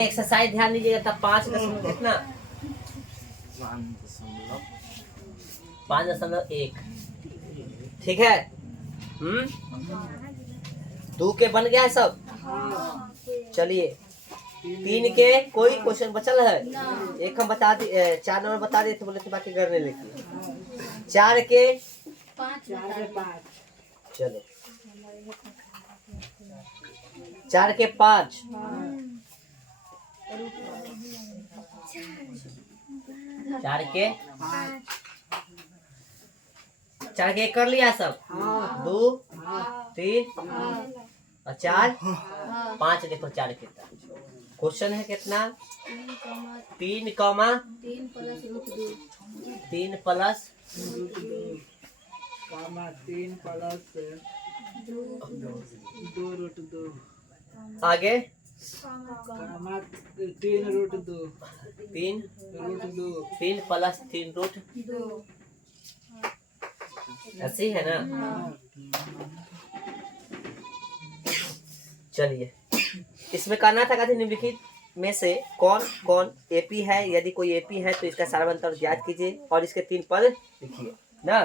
Exercise ध्यान दीजिएगा। तब 5 कितना 5.1 ठीक है। 2 के बन गया है सब। चलिए 3 के कोई क्वेश्चन बचल है? एक हम बता दी 4 नंबर बता दिए थे, बोले थे बाकी करने लेके 4 के 5। चलो 4 के 5 4 के 4 के कर लिया सब। 2 3 और 4 5 देखो 4 कितना क्वेश्चन है कितना 3 प्लस 2 आगे 3 प्लस 3 रूट ऐसी है ना। चलिए इसमें करना था कहते निम्नलिखित में से कौन कौन एपी है। यदि कोई एपी है तो इसका सारांतर ज्ञात कीजिए और इसके 3 पद लिखिए ना।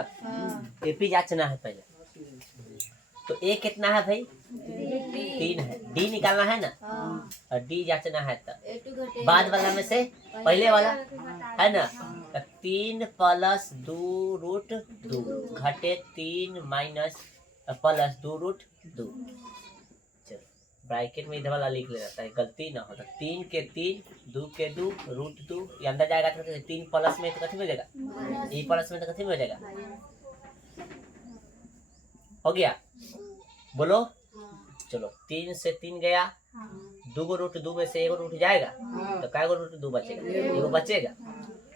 एपी जांचना है पहले। तो ए कितना है भाई 3 है। डी निकालना है ना और डी जांचना है। तब बाद वाला में से पहले वाला है ना। 3 प्लस 2 रूट 2 घटे 3 माइनस प्लस 2 रूट 2। चलो ब्रैकेट में इधर वाला लिख लेना ताकि गलती ना हो। 3 के 3 2 के 2 रूट 2 ये अंदर जाएगा तो 3 प्लस में तो कथी में जाएगा ए प्लस में तो कथी में जाएगा। हो गया बोलो। चलो 3 से 3 गया 2 रूट 2 में से 1 रूट जाएगा तो कै रूट 2 बचेगा एगो बचेगा।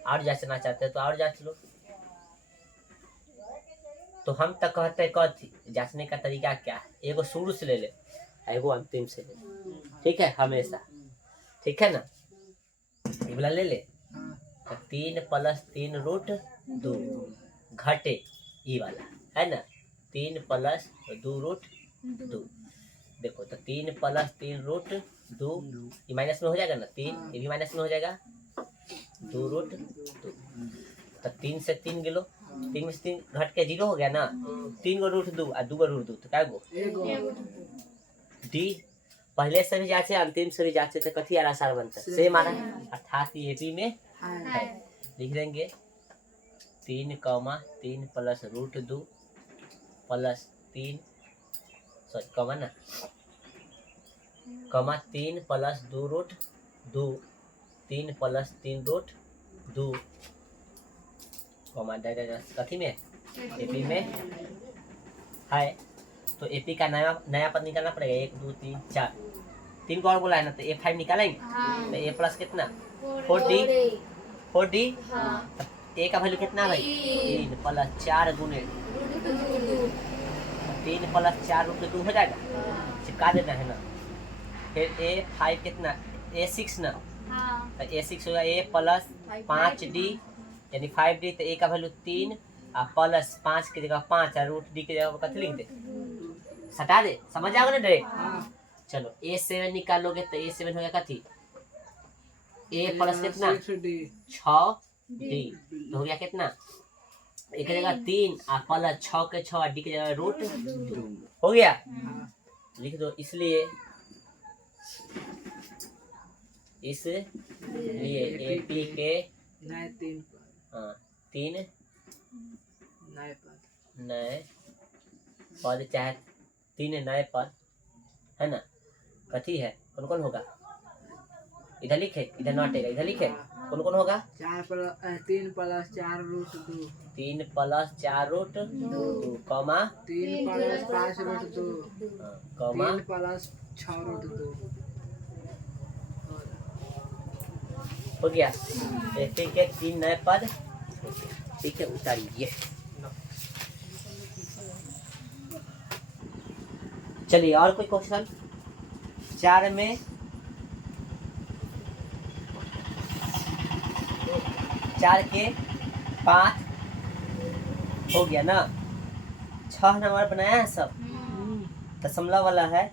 और जांचना चाहते हैं तो और जांच लो। तो हम तक कहते हैं कथी जांचने का तरीका क्या है। एगो शुरू से ले ले एगो अंतिम से ले ठीक है हमेशा ठीक है ना। ये वाला ले ले 3 प्लस 3 रूट 2 घटे ये वाला है ना 3 प्लस 2 रूट 2। देखो तो 3 प्लस 3 रूट 2 ये माइनस में हो जाएगा ना 3 ये भी माइनस में हो जाएगा 2 रूट 2। तो 3 से 3 गिलो 3 में से 3 घट के 0 हो गया ना। 3 गो रूट 2 और 2 गो रूट 2 तो क्या गो डी पहले से भी जांचे अंतिम से भी जांचे तो कथी आरा सार बनता है सेम आ रहा है अर्थात ये भी में है। लिख देंगे 3 प्लस रूट 2 प्लस 3 सॉरी कमा ना 3 प्लस 2 रूट 2 3 प्लस 3 रूट 2 कमा कथी में एपी में है। तो एपी का नया पद निकालना पड़ेगा 1 2 3 4 3 को और बोला है ना तो A5 निकालेंगे तो ए प्लस कितना 4D ए का वैल्यू कितना भाई 3 प्लस 4 गुने 3 प्लस 4 रूट 2 हो जाएगा चिपका देना है ना। फिर A5 कितना A6 ना तो A6 होगा A प्लस 5D यानी 5D तो A का वैल्यू 3 और प्लस 5 की जगह 5 और रूट D की जगह कथी लिख दे सटा दे समझ आओगे ना डायरेक्ट। चलो A7 निकालोगे तो A7 हो गया कथी A प्लस कितना 6D तो हो गया कितना एक जगह 3 और प्लस 6 के 6 डी की जगह रूट 2 हो गया। लिख दो इसलिए एपी के 3 नए पद चाहे 3 नए पद है ना कथी है कौन कौन होगा इधर लिखे इधर नॉटेगा इधर लिखे कौन कौन होगा 3 प्लस 4 रूट 2 3 प्लस 4 रूट 2 कमा 3 प्लस 5 रूट 2 कमा 3 प्लस 6 रूट 2 हो गया। एपी के 3 नए पद ठीक है उतारिए। चलिए और कोई क्वेश्चन 4 में 4 के 5 हो गया ना। 6 नंबर बनाया है सब दशमलव वाला है।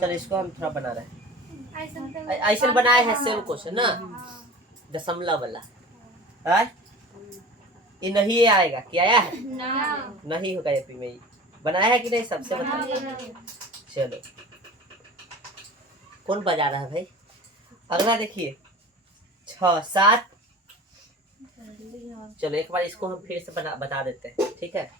चलो इसको हम थोड़ा बना रहे हैं ऐसे बनाए हैं सेम क्वेश्चन ना, दशमलव वाला है। ये नहीं ये आएगा, क्या आया है? नहीं होगा एपी में। बनाया है कि नहीं सबसे बता। चलो कौन बजा रहा है भाई? अगला देखिए 6 7। चलो एक बार इसको हम फिर से बता देते हैं, ठीक है।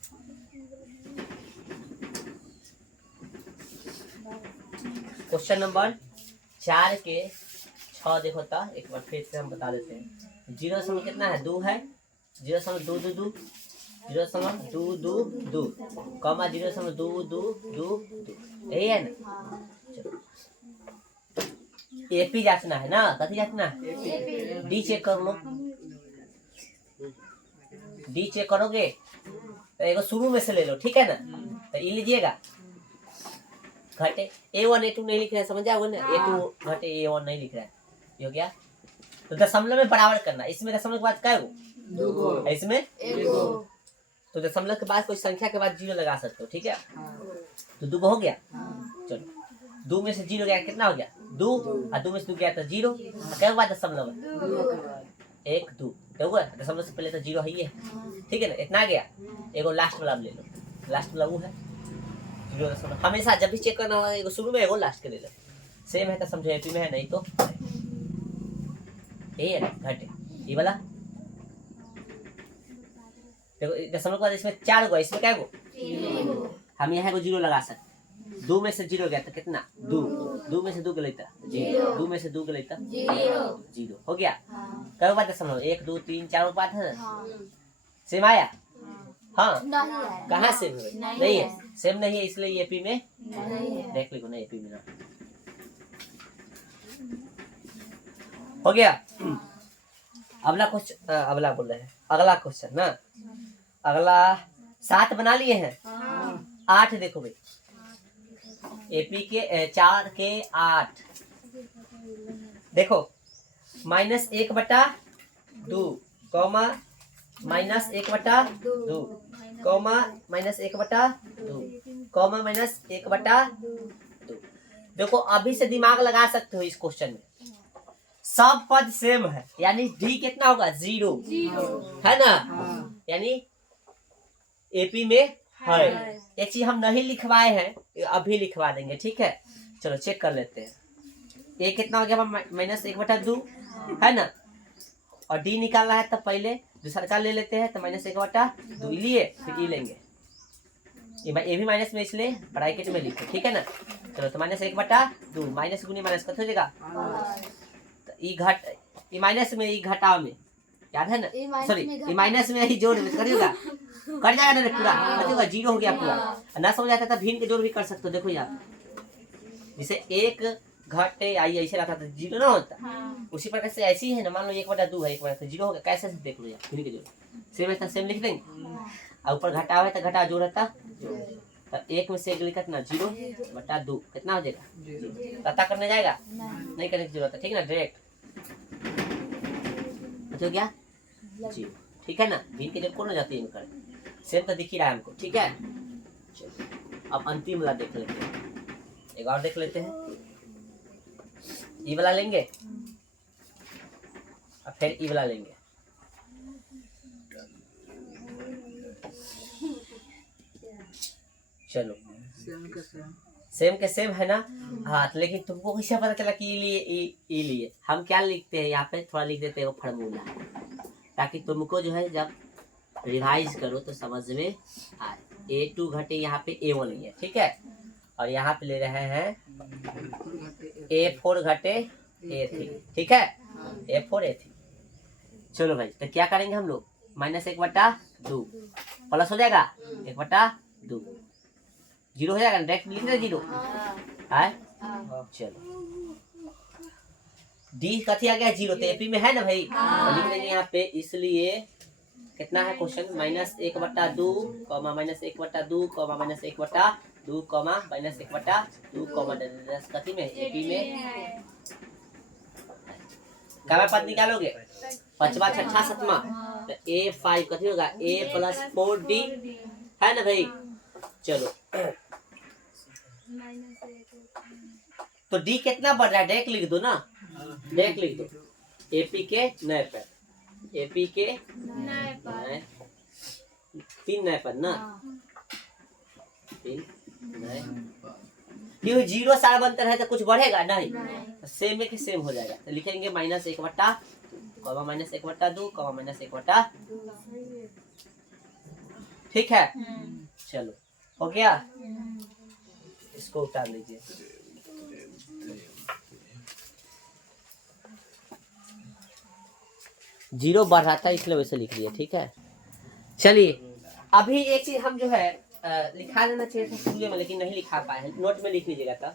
क्वेश्चन नंबर 4 के 6 देखो था, एक बार फिर से हम बता देते हैं। 0 कितना है? 2 है। 0.222 0.222 कॉमा 0.2222 यही है ना। चलो एपी जांचना है ना, कथी जांचना है? डी चेक कर लो। डी चेक करोगे तो एक शुरू में से ले लो, ठीक है ना। तो ये लीजिएगा घटे A1 A2 नहीं लिख रहा है, समझ आओगे ना। A2 घटे A1 नहीं लिख रहा है, ये हो गया। तो दशमलव में बराबर करना। इसमें दशमलव के बाद क्या हो? इसमें तो दशमलव के बाद कोई संख्या के बाद 0 लगा सकते हो, ठीक है। तो 2 हो गया। चलो 2 में से 0 गया, कितना हो गया? 2 और 2 में से 2 गया तो 0। क्या हुआ दशमलव? 1 2 क्या हुआ? दशमलव से पहले तो 0 है, ठीक है ना। इतना गया। एगो लास्ट वाला ले लो, लास्ट वाला वो है 0. हमेशा जब भी चेक करना होगा एगो शुरू में एगो लास्ट के ले लो। सेम है तो समझो एपी में है, नहीं तो ये है घटे ये वाला। देखो दशमलव के बाद इसमें 4 गो, इसमें क्या गो? हम यहाँ को 0 लगा सकते। 2 में से 0 गया तो कितना? 2 2 में से 2 के लेता 0, 2 में से 2 के लेता 0 हो गया। कई बार दशमलव 1 2 3 4 बात है ना। सेम आया? हाँ कहाँ सेम है? नहीं है, सेम नहीं है, इसलिए एपी में देख लिखो ना, एपी में ना हो गया। अगला क्वेश्चन, अगला बोल रहे हैं, अगला क्वेश्चन ना। अगला 7 बना लिए हैं। 8 देखो भाई, एपी के 4 के 8 देखो। -1/2 कॉमा -1/2 कॉमा -1/2 कॉमा -1/2। देखो अभी से दिमाग लगा सकते हो इस क्वेश्चन में। सब पद सेम है, यानी डी कितना होगा? 0 है ना। यानी एपी में है। एक चीज हम नहीं लिखवाए हैं, अभी लिखवा देंगे, ठीक है। चलो चेक कर लेते हैं। ए कितना हो गया? -1/2 है ना। और डी निकालना है तो पहले दूसरा का ले लेते हैं, तो -1/2 लिए फिर ई लेंगे। ये भी माइनस में इसलिए ब्रैकेट में लिखो, ठीक है ना। चलो तो -1/2 माइनस गुनी माइनस कत हो जाएगा? तो ई घट ई माइनस में ई घटाव में याद है ना, सॉरी ई माइनस में ही जोड़ में करिएगा, कट जाएगा ना पूरा, कटिएगा 0 हो गया पूरा। ना समझ आता था भिन्न के जोड़ भी कर सकते हो। देखो यहाँ जैसे 1 घटे आई ऐसे रहता था 0 ना होता, उसी प्रकार से ऐसी ही है ना। मान लो 1/2 है, 1/2 0 हो गया। कैसे से देख लो यार, भिन्न के जोड़ सेम है, सेम लिख देंगे। और ऊपर घटाव है तो घटा जोड़ रहता, तो 1 में से 1 लिखा ना 0/2 कितना हो जाएगा? पता करने जाएगा नहीं, करने की जरूरत है, ठीक है ना। डायरेक्ट हो गया 0, ठीक है ना। भिन्न के जोड़ कौन हो जाती है इनकर? सेम तो दिख ही रहा है हमको, ठीक है। अब अंतिम वाला देख लेते हैं, एक और देख लेते हैं। ई वाला लेंगे और फिर ई वाला लेंगे। चलो सेम के सेम है ना। हाँ तो लेकिन तुमको कैसे पता चला कि ये लिए? हम क्या लिखते हैं यहाँ पे, थोड़ा लिख देते हैं फार्मूला, ताकि तुमको जो है जब रिवाइज करो तो समझ में आए। A2 घटे यहाँ पे A1 है, ठीक है। और यहाँ पे ले रहे हैं A4 घटे A3, ठीक है। A4 A3। चलो भाई तो क्या करेंगे हम लोग? -1/2 प्लस हो जाएगा 1/2 0 हो जाएगा। डायरेक्ट लिख दे 0 है। चलो डी कथी आ गया? 0, तो एपी में है ना भाई, तो लिख देंगे यहाँ पे। इसलिए कितना है question? -1/2 comma -1/2 comma -1/2 comma -1/2 comma कथी में? एपी में। क्या पद निकालोगे? 5वां 6वां 7वां, तो A5 कथी होगा? A + 4D है ना भाई। चलो तो डी कितना बढ़ रहा है डायरेक्ट लिख दो ना, डायरेक्ट लिख दो एपी के नए पर, एपी के नए 3 नए पर ना, 3 नए। क्यों 0 सारा अंतर है तो कुछ बढ़ेगा नहीं, तो सेम है कि सेम हो जाएगा। तो लिखेंगे -1 बटा कॉमा -1 बटा 2 कॉमा -1 बटा, ठीक है। चलो हो गया, इसको उतार लीजिए। जीरो बढ़ रहा था इसलिए वैसे लिख दिया, ठीक है। चलिए अभी एक चीज हम जो है लिखा लेना चाहिए था स्कूल में, लेकिन नहीं लिखा पाए हैं, नोट में लिख लीजिएगा तब।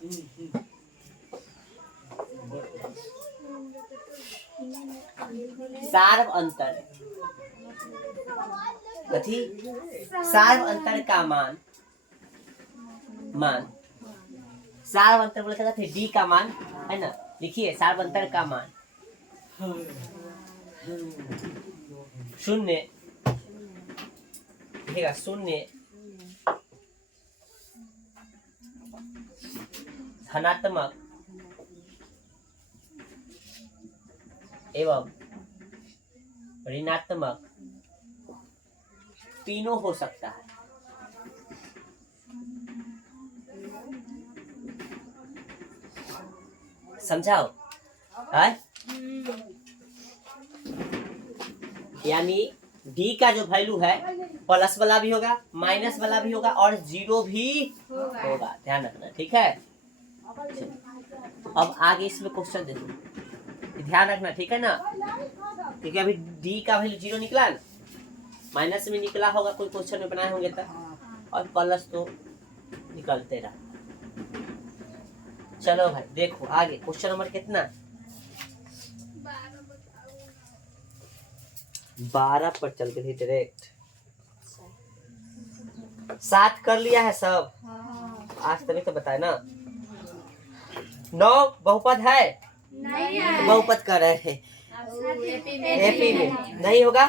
सार्व अंतर, कथी सार्व अंतर का मान सार्व अंतर बोले क्या थे, डी का मान है ना। लिखिए सार्व अंतर का मान 0, लिखिएगा 0 धनात्मक एवं ऋणात्मक तीनों हो सकता है। समझाओ है? यानी डी का जो वैल्यू है प्लस वाला भी होगा, माइनस वाला भी होगा और 0 भी होगा, ध्यान रखना, ठीक है। अब आगे इसमें क्वेश्चन देखो, ध्यान रखना, ठीक है ना, क्योंकि अभी डी का वैल्यू 0 निकला ना, माइनस में निकला होगा कोई क्वेश्चन में बनाए होंगे तब, और प्लस तो निकलते रहा। चलो भाई देखो आगे क्वेश्चन नंबर कितना, 12 पर चल के डायरेक्ट 7 कर लिया है सब, आज तक तो बताए ना। 9 बहुपद है, बहुपद कर रहे हैं एपी में नहीं होगा।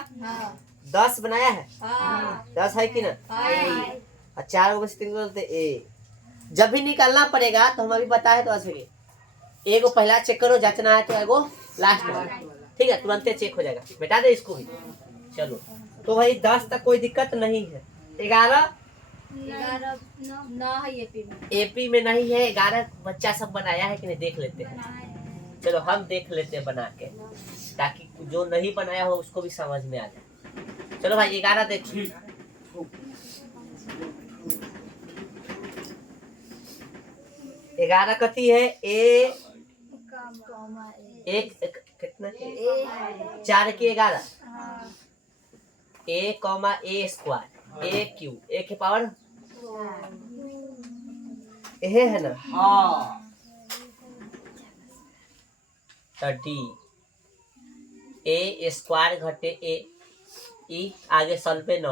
10 बनाया है, 10 है कि ना, और 4 में से 3 बोलते ए। जब भी निकालना पड़ेगा तो हम अभी बताए तो ऐसे एगो पहला चेक करो, जांचना है तो एगो लास्ट में, ठीक है, तुरंत चेक हो जाएगा, बेटा दे इसको भी। चलो तो भाई 10 तक कोई दिक्कत नहीं है। 11 एपी में नहीं है, 11 बच्चा सब बनाया है कि नहीं देख लेते हैं। चलो हम देख लेते हैं बना के, ताकि जो नहीं बनाया हो उसको भी समझ में आ जाए। चलो भाई 11 देखिए, 11 कथी है, एक कितना 4 के 11 a comma a square a Q a के पावर ये है ना, हाँ, तो d a स्क्वायर घटे a, ई आगे सॉल्व पे न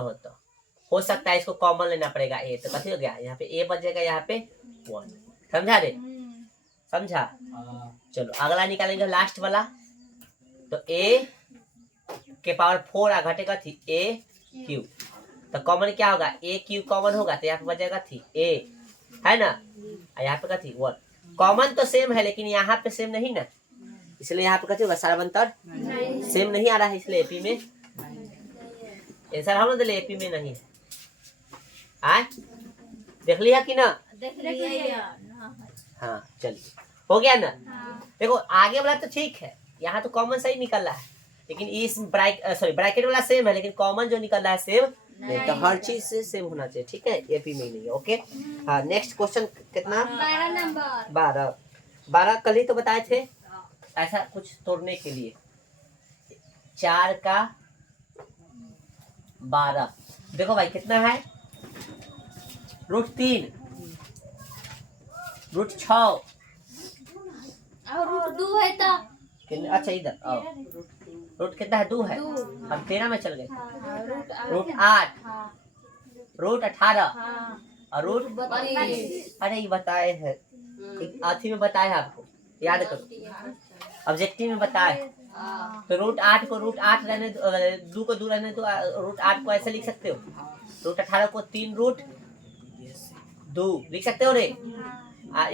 हो सकता है इसको कॉमन लेना पड़ेगा a, तो कथी हो गया, यहाँ पे a बचेगा, यहाँ पे 1, समझा रे, समझा। चलो अगला निकालेंगे लास्ट वाला, तो a के पावर 4 आ घटेगा थी a क्यू, तो कॉमन क्या होगा, a क्यू कॉमन होगा, तो यहाँ पे बचेगा थी a है ना, यहाँ पे कथी 1। कॉमन तो सेम है लेकिन यहाँ पे सेम नहीं ना, इसलिए यहाँ पे कथी होगा, सारा अंतर सेम नहीं आ रहा है, इसलिए एपी में आंसर हम लोग एपी में नहीं है। आज देख लिया कि ना, देख लिया। हाँ चलिए हो गया ना। देखो आगे वाला तो ठीक है, यहाँ तो कॉमन सही निकल रहा है, लेकिन इस ब्रैकेट वाला सेम है, लेकिन कॉमन जो निकल रहा है सेम नहीं, तो हर चीज से सेम होना चाहिए, ठीक है, एपी में नहीं है। ओके हाँ, नेक्स्ट क्वेश्चन कितना, 12 नंबर, 12 कल ही तो बताए थे, ऐसा कुछ तोड़ने के लिए 4 का 12, देखो भाई कितना है, √3 √6 और √2 है तो अच्छा इधर आओ, रूट कितना है, 2 है, हम 13 में चल गए, √8 √18 और √32। अरे ये बताए हैं, आखिरी में बताए हैं, आपको याद करो, ऑब्जेक्टिव में बताए, तो √8 को √8 रहने, 2 को 2 रहने, तो √8 को ऐसे लिख सकते हो, √18 को 3 √2 लिख सकते हो रे,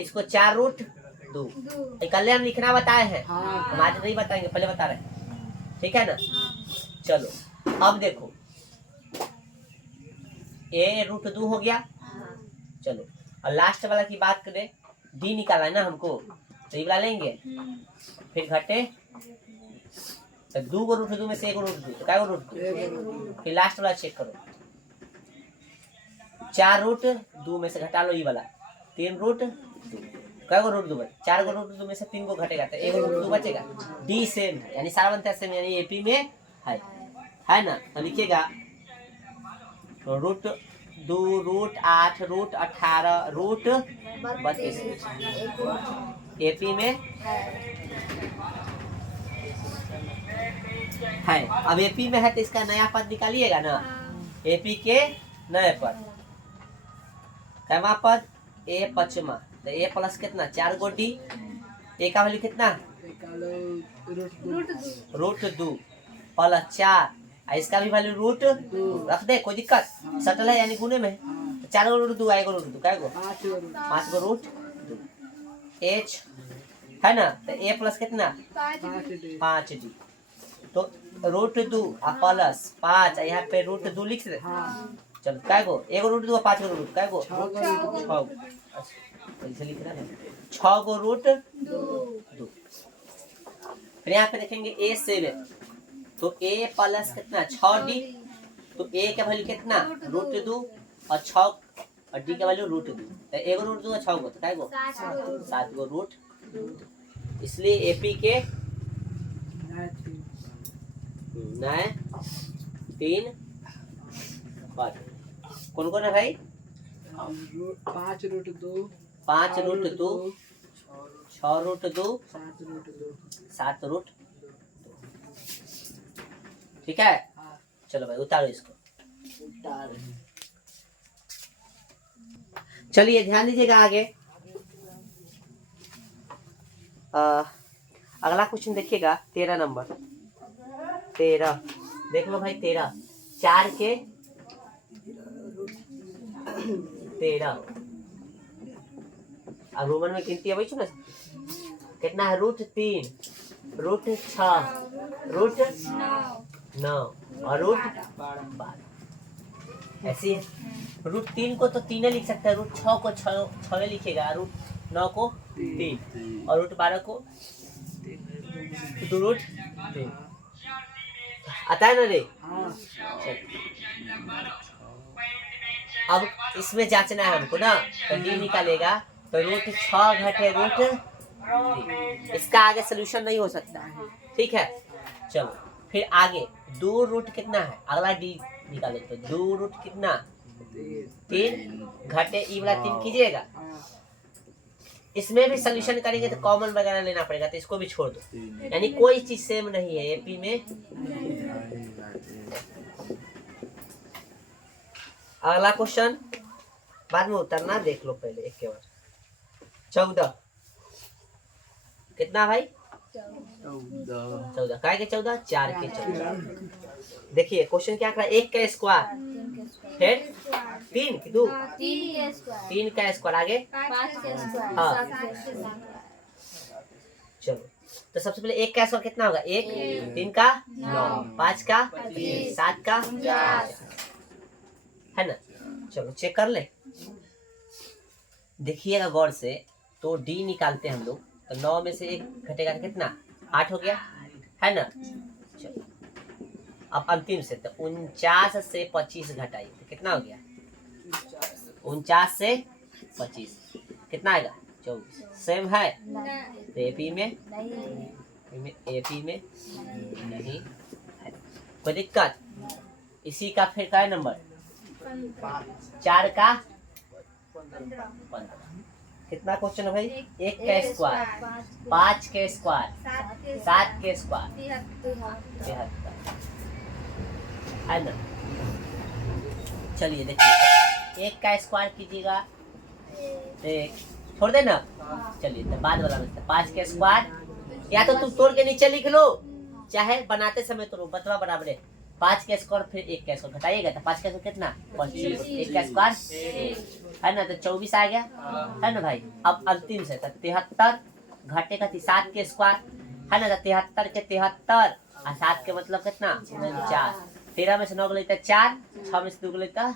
इसको 4 √2 2 2 कल हम लिखना बताए हैं, हाँ हम आज नहीं बताएंगे, पहले बता रहे हैं, ठीक है ना। चलो अब देखो a √2 हो गया। चलो और लास्ट वाला की बात करें, d निकाला है ना हमको, तो ये वाला लेंगे, फिर घटे तो 2 को √2 में से 1 को √2, तो क्या को √2, फिर लास्ट वाला चेक करो, 4 √2 में से घटा लो ये वाला, 3 √2, क्या को √2 बचे, 4 को √2 में से 3 को घटेगा तो 1 √2 बचेगा। डी सेम है, यानी सारा बनता है सेम, यानी एपी में है ना। तो लिखिएगा √2 √8 √18 √32 एपी में है। अब एपी में है तो इसका नया पद निकालिएगा ना, एपी के नए पद, कैमा पद ए पचमा, तो ए प्लस कितना 4 गो डी, ए का वैल्यू कितना निकालो √2 प्लस 4, और इसका भी वैल्यू √2 रख दे, कोई दिक्कत, सटल है यानी गुने में, 4 गो √2 आएगा √2 क्या गो 5 गो √2 एच है ना, तो ए प्लस कितना 5 डी, तो √2 और प्लस 5, यहाँ पे √2 लिख दे। चलो क्या गो 1 √2 और 5 गो √2 क्या गो 6 ऐसे लिख रहा है 6 गो √2। फिर यहाँ पे देखेंगे ए 7, तो a प्लस कितना 6 डी, तो a का वैल्यू कितना √2 और 6 और d का वैल्यू √2, तो 1 √2 और 6 गो तो क्या गो 7 गो √2, इसलिए एपी के 3 पद कौन कौन है भाई, 5 √2 5 √2 6 √2 7 √2, ठीक है। चलो भाई उतारो इसको, चलिए ध्यान दीजिएगा आगे। अगला क्वेश्चन देखिएगा 13 नंबर, 13 देख लो भाई, 13 4 के 13, अब रोमन में गिनती है वही ना, कितना है √3 √6 √9 और √12, ऐसी है। √3 को तो 3 लिख सकते हैं, √6 को 6 लिखेगा, √9 को 3 और √12 को 2 √3 आता है ना रे। अब इसमें जांचना है हमको ना, तो डी निकालेगा तो √6 घटे √3, इसका आगे सोल्यूशन नहीं हो सकता, ठीक है। चलो फिर आगे 2 रूट कितना है, अगला डी निकालो, तो 2 रूट कितना 3 घटे ई वाला 3 कीजिएगा, इसमें भी सोल्यूशन करेंगे तो कॉमन वगैरह लेना पड़ेगा, तो इसको भी छोड़ दो, यानी कोई चीज सेम नहीं है एपी में। अगला क्वेश्चन बाद में उतरना, देख लो पहले एक के बाद। 14 कितना भाई 14 काय के 14 4 के 14। देखिए क्वेश्चन क्या कर, 1 का स्क्वायर फिर 3 की 2 3 का स्क्वायर आगे 5 हाँ। चलो तो सबसे पहले 1 का स्क्वायर कितना होगा 1, 3 का 9, 5 का 7 का है ना। चलो चेक कर ले, देखिएगा गौर से, तो डी निकालते हैं हम लोग, तो 9 में से 1 घटेगा कितना 8 हो गया है ना। चलो अब अंतिम से, तो 49 से 25 घटाइए तो कितना हो गया 49 से 25 कितना आएगा 24, सेम है। तो एपी में नहीं है, कोई दिक्कत। इसी का फिर का नंबर 4 का 15 कितना क्वेश्चन है भाई, 1 का स्क्वायर 5 के स्क्वायर 7 के स्क्वायर 73 है ना। चलिए देखिए 1 का स्क्वायर कीजिएगा, छोड़ देना। चलिए तो बाद वाला में 5 के स्क्वायर, या तो तुम तोड़ के नीचे लिख लो, चाहे बनाते समय तो बतवा बराबर है। 5 का स्क्वायर फिर 1 का स्क्वायर घटाइएगा तो 5 का स्क्वायर कितना 25, 1 का स्क्वायर है ना, तो 24 आ गया है ना भाई। अब अंतिम से 73 घटे कथी 7 के स्क्वायर है ना, 73 के 73 और 7 के मतलब कितना 49, 13 में से 9 गले 4, 6 में से 2 गले 4,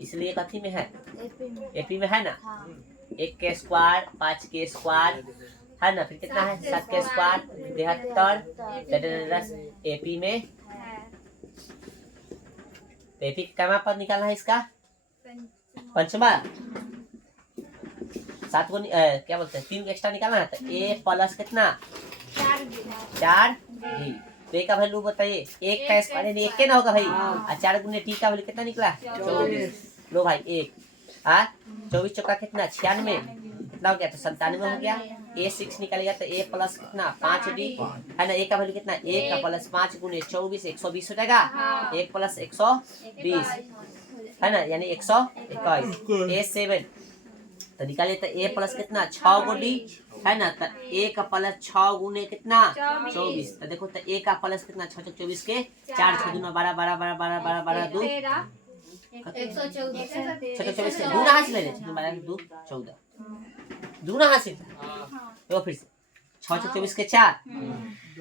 इसलिए कथी में है एपी में है ना। 1 के स्क्वायर 5 के स्क्वायर है ना, फिर कितना है 7 के स्क्वायर 73 एपी में। तो एपी का क्या पद निकालना है इसका पंचमा, 7 को क्या बोलते हैं 3 एक्स्ट्रा निकालना है, तो ए प्लस कितना 4 डी। तो ए का वैल्यू बताइए, 1 का स्क्वायर यानी 1 के ना होगा भाई, और 4 गुने टी का वैल्यू कितना निकला 24। लो भाई 1 24 चौका कितना 96, कितना हो गया तो 97 हो गया। ए 6 निकालेगा तो ए प्लस कितना 5 डी है ना, ए का वैल्यू कितना 1 का प्लस 5 गुने 24 120 हो जाएगा, 1 प्लस 120 है ना, यानी 121। ए 7 तो निकालिए तो ए प्लस कितना 6 गो डी है ना, तो ए का प्लस 6 गुने कितना 24, तो देखो तो ए का प्लस कितना 6 24 के 4 6 दूना 12 12 12 12 12 12 2 24 के दूना हासिल ले 2 14 दूना हासिल। देखो फिर से 6 24 के 4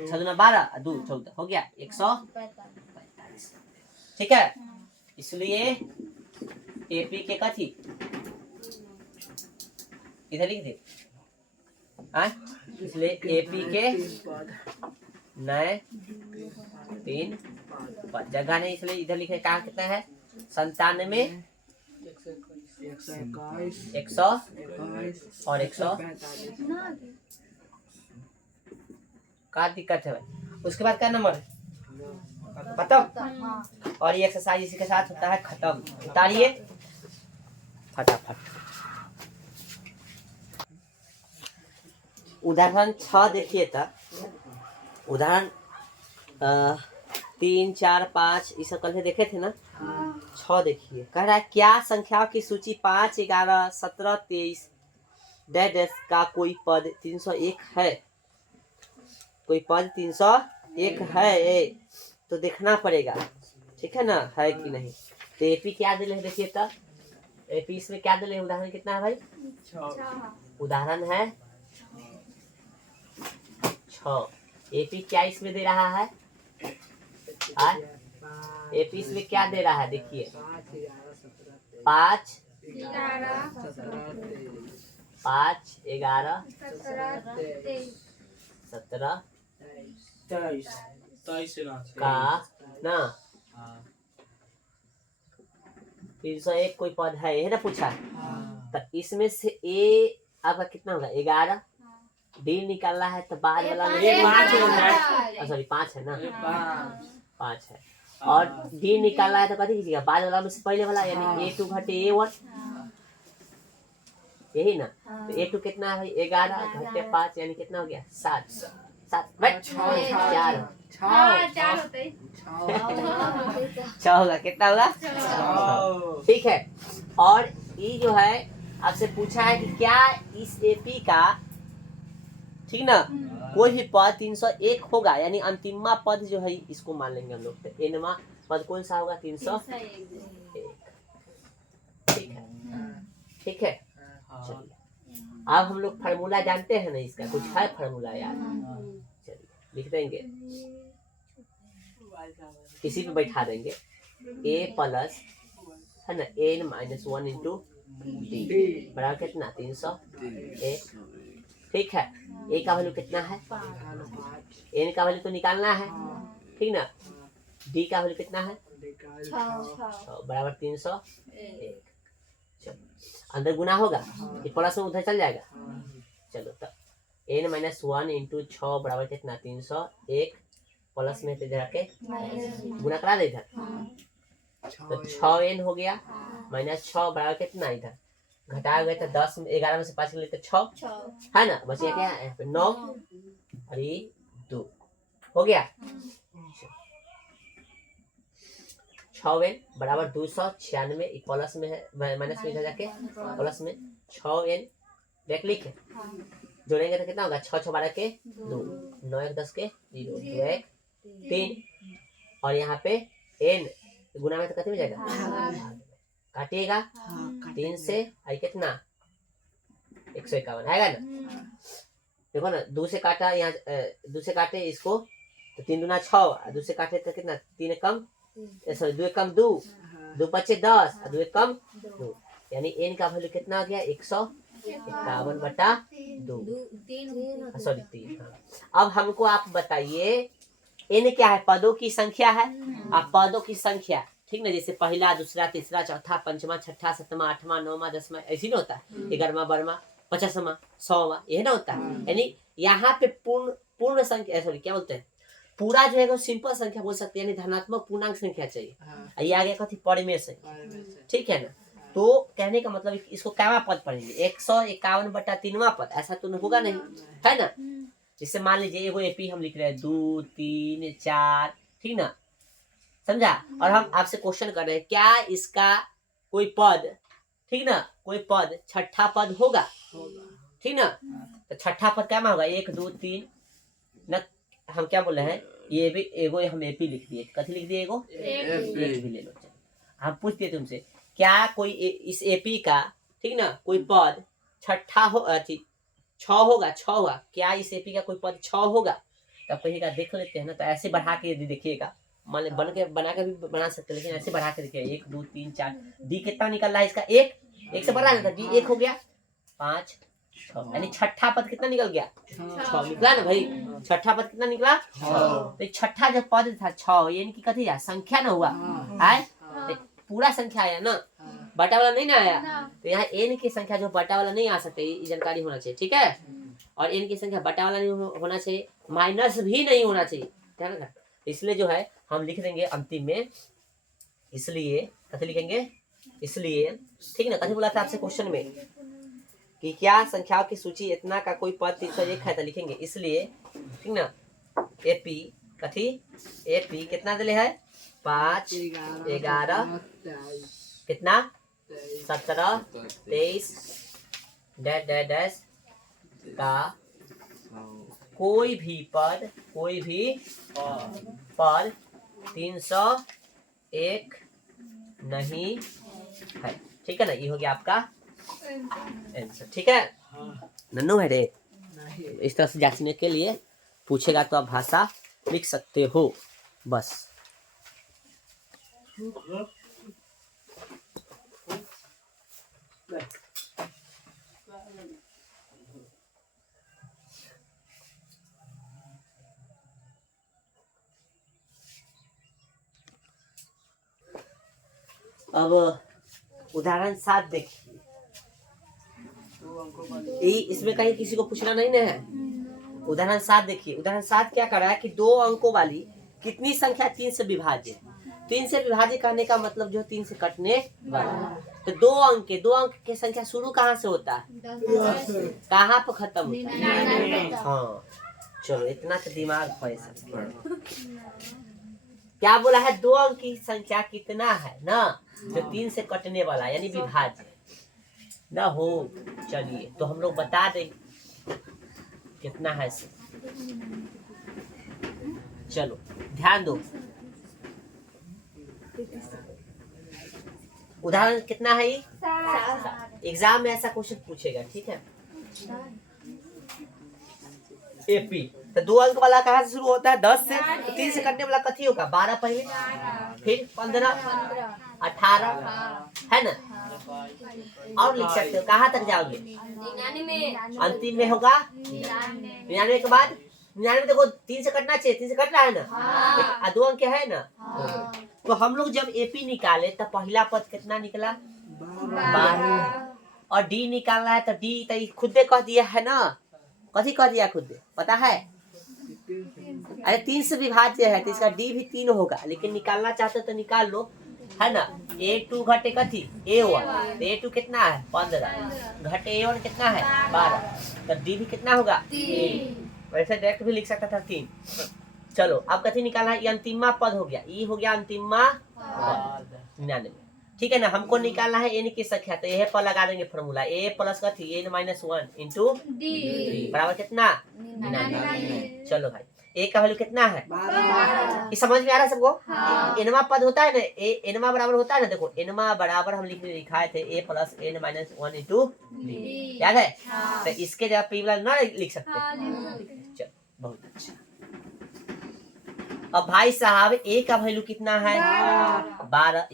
6 दूना 12 2 14 हो गया 145। ठीक है, इसलिए एपी के कथी इधर लिख दे, इसलिए एपी के नए 3 पद, जगह नहीं इसलिए इधर लिखे, कहाँ कितना है 97 100 और 100 का दिक्कत है भाई। उसके बाद क्या नंबर खत्म, और ये एक्सरसाइज इसी के साथ होता है खत्म। उतारिए फटाफट। उदाहरण 6 देखिए तो उदाहरण 3 4 5 ये सब कल देखे थे ना। 6 देखिए, कह रहा है क्या संख्याओं की सूची 5 11 17 23 डैश का कोई पद 301 है, कोई पद 301 है, तो देखना पड़ेगा ठीक है ना है कि नहीं। तो एपी क्या दिले है देखिए तो, एपी इसमें क्या दिले, उदाहरण कितना है भाई, उदाहरण है 6। एपी क्या इसमें दे रहा है, एपी इसमें क्या दे रहा है देखिए 5 11 17 23 का ना 301 कोई पद है ना पूछा। तो इसमें से ए आपका कितना होगा 11, डी निकालना है तो बाद वाला में 5 है, सॉरी 5 है ना 5 है, और डी निकालना है तो कथी कीजिएगा बाद वाला में से पहले वाला यानी A2 घटे A1, यही ना। तो A2 कितना है भाई 11 घटे 5 यानी कितना हो गया 7 बट 4 6 होगा, कितना होगा 6। ठीक है, और ये जो है आपसे पूछा है कि क्या इस एपी का ठीक ना कोई भी पद 301 होगा, यानी अंतिमा पद जो है इसको मान लेंगे हम लोग। तो एनवा पद कौन सा होगा 301। ठीक है, ठीक है चलिए अब हम लोग फार्मूला जानते हैं ना इसका, कुछ है फार्मूला यार, चलिए लिख देंगे, किसी पे बैठा देंगे a प्लस है ना n माइनस 1 इंटू डी बराबर कितना 301। ठीक है, a का वैल्यू कितना है, n का वैल्यू तो निकालना है ठीक ना, d का वैल्यू कितना है 6 बराबर 301। चलो अंदर गुना होगा, ये प्लस में उधर चल जाएगा। चलो तब n माइनस 1 इंटू 6 बराबर कितना 301, प्लस में इधर आके गुना करा दे इधर, तो 6n हो गया माइनस 6 बराबर कितना इधर घटाया गया था 10 में 11 में से 5 ले तो 6 है ना, बस ये क्या है 9 और ये 2 हो गया। 6n बराबर 296, प्लस में है माइनस में इधर जाके प्लस में 6n देख लिखे जोड़ेंगे तो कितना होगा 6 6 12 के 2 9 1 10 के 0 2 1 3 और यहाँ पे n गुना में तो कितने में जाएगा काटिएगा 3 से आई कितना 151 आएगा ना। देखो ना, 2 से काटा यहाँ, 2 से काटे इसको तो 3 दूना 6, 2 से काटे तो कितना, 3 कम, सॉरी 2 कम 2, 2 बचे 10, 2 कम 2, यानी n का वैल्यू कितना आ गया, 151/2, सॉरी 3। अब हमको आप बताइए n क्या है, पदों की संख्या है। आप पदों की संख्या, ठीक ना, जैसे पहला, दूसरा, तीसरा, चौथा, पंचमा, छठा, सतमा, आठवां, नौवां, 10वां, ऐसी ना होता है, 11वां, 12वां, 50वां, 100वां, ये ना होता है। यानी यहाँ पे पूर्ण संख्या, सॉरी क्या बोलते हैं, पूरा जो है वो सिंपल संख्या बोल सकते हैं, यानी धनात्मक पूर्णांक संख्या चाहिए। ये आ गया कथी, परिमेय संख्या, ठीक है ना। तो कहने का मतलब इसको कैवा पद पढ़ेंगे, 151/3वां पद, ऐसा तो होगा नहीं, है ना। जैसे मान लीजिए एगो एपी हम लिख रहे हैं 2 3 4, ठीक ना, समझा। और हम आपसे क्वेश्चन कर रहे हैं क्या इसका कोई पद, ठीक ना, कोई पद छठा पद होगा, ठीक ना। तो छठा पद क्या होगा, 1 2 3 न, हम क्या बोल रहे हैं, ये भी एगो हम एपी लिख दिए, कथी लिख दिए, एगो एक भी ले लो। हम पूछते हैं तुमसे क्या कोई इस एपी का, ठीक ना, कोई पद छठा हो, 6 होगा, 6 होगा, क्या इस एपी का कोई पद 6 होगा। तब कहिएगा देख लेते हैं ना, तो ऐसे बढ़ा के यदि देखिएगा, मान ले बना के भी बना सकते हैं, लेकिन ऐसे बढ़ा के देखिए 1 2 3 4, डी कितना निकल रहा है इसका, 1 से बढ़ा था, डी 1 हो गया, 5 6, यानी छठा पद कितना निकल गया, 6 निकला ना भाई। छठा पद कितना निकला, 6। तो छठा जब पद था 6, यानी कि कथी संख्या ना हुआ है, पूरा संख्या आया ना, बटा वाला नहीं ना आया। तो यहाँ n की संख्या जो बटा वाला नहीं आ सकते, ये जानकारी होना चाहिए, ठीक है। और n की संख्या बटा वाला नहीं होना चाहिए, माइनस भी नहीं होना चाहिए, ध्यान रखना। इसलिए जो है हम लिख देंगे अंतिम में, इसलिए कथी लिखेंगे, इसलिए, ठीक ना। कथी बोला था आपसे क्वेश्चन में कि क्या संख्याओं की सूची इतना का कोई पद 301 है, तो लिखेंगे इसलिए, ठीक ना। एपी कथी, एपी कितना दिले है, 5 11 कितना, 17 23 डैश डैश डैश का कोई भी पद 301 नहीं है, ठीक है ना। ये हो गया आपका आंसर, ठीक है। नन्नू है रे, इस तरह से जांचने के लिए पूछेगा तो आप भाषा लिख सकते हो, बस। अब उदाहरण 7 देखिए, इसमें कहीं किसी को पूछना नहीं ना है। उदाहरण 7 देखिए, उदाहरण 7 क्या कर रहा है कि 2 अंकों वाली कितनी संख्या 3 से विभाज्य, 3 से विभाज्य करने का मतलब जो 3 से कटने वाला। तो 2 अंक के संख्या शुरू कहाँ से होता है, कहाँ पर खत्म होता है, हाँ। चलो इतना तो दिमाग है सब। क्या बोला है, 2 अंक की संख्या कितना है ना, जो 3 से कटने वाला यानी विभाज्य ना हो। चलिए तो हम लोग बता दें कितना है। चलो ध्यान दो, उदाहरण कितना है ये, एग्जाम में ऐसा क्वेश्चन पूछेगा, ठीक है। एपी तो 2 अंक वाला कहाँ से शुरू होता है, 10 से, तो 3 से कटने वाला कथी होगा, 12 पहले, फिर 15 18, है ना। और लिख सकते हो, कहाँ तक जाओगे, 99, अंतिम में होगा 99 के बाद 99, देखो 3 से कटना चाहिए, 3 से कट रहा है ना, 2 अंक है ना। तो हम लोग जब एपी निकाले तो पहला पद कितना निकला, 12, और डी निकालना है तो डी तो खुद कह दिया है ना, कथी कह दिया खुद, पता है, अरे 3 से विभाज्य है तो इसका डी भी 3 होगा, लेकिन निकालना चाहते तो निकाल लो, है ना। A2 घटे कथी, A1, तो A2 कितना है 15 घटे A1 कितना है 12, तो डी भी कितना होगा 3, वैसे डायरेक्ट भी लिख सकता था 3। चलो अब कथी निकालना है, ये अंतिमा पद हो गया, ये हो गया अंतिमा पद 99, ठीक है ना। हमको निकालना है n की संख्या, तो यह पर लगा देंगे फॉर्मूला, a प्लस कथी n -1 इंटू डी बराबर कितना 99। चलो भाई ए का वैल्यू कितना है? 12 ये समझ में आ रहा है सबको? एनवा पद होता है ना, एनवा बराबर होता है ना, देखो एनवा बराबर हम लिखाए थे A plus N minus 1 into D, याद है? तो इसके जगह पी वाला ना लिख सकते? चलो बहुत अच्छा। अब भाई साहब ए का वैल्यू कितना है? 12।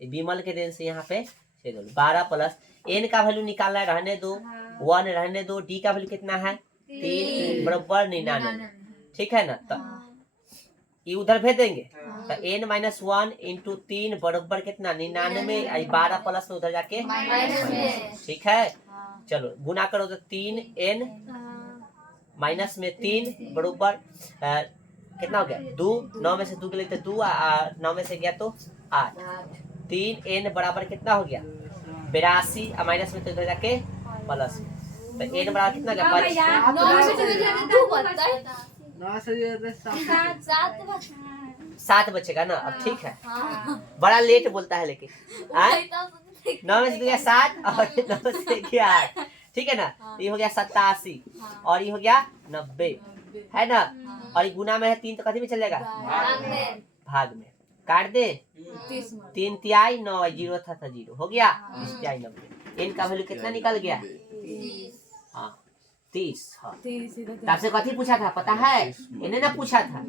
ये विमल के देन से यहाँ पे 12 प्लस एन का वैल्यू निकालना है, रहने दो 1 रहने दो, डी का वैल्यू कितना है? 3 बराबर 99, ठीक है ना? तो ये उधर भेज देंगे, तो एन माइनस 1 इंटू 3 बराबर कितना? 99। 12 प्लस में उधर जाके ठीक है। चलो गुना करो तो 3 एन माइनस में 3 बराबर कितना हो गया? 2। 9 में से 2 के लिए तो 2, 9 में से गया तो 8। 3 एन बराबर कितना हो गया? 82। माइनस में तो इधर जाके प्लस, तो एन बराबर कितना गया? 7 बचेगा ना? अब ठीक है, बड़ा लेट बोलता है लेकिन 9 में से गया 7 और 9 से गया 8, ठीक है ना? ये हो गया 87 और ये हो गया 90, है ना? और ये गुना में है 3 तो कथी में चल जाएगा? भाग में। काट दे 3 तिहाई 9, 0 था तो 0 हो गया, 30 तिहाई 90। एन का वैल्यू कितना निकल गया? हाँ 30। हाँ आपसे कथी पूछा था पता है? इन्हें ना पूछा था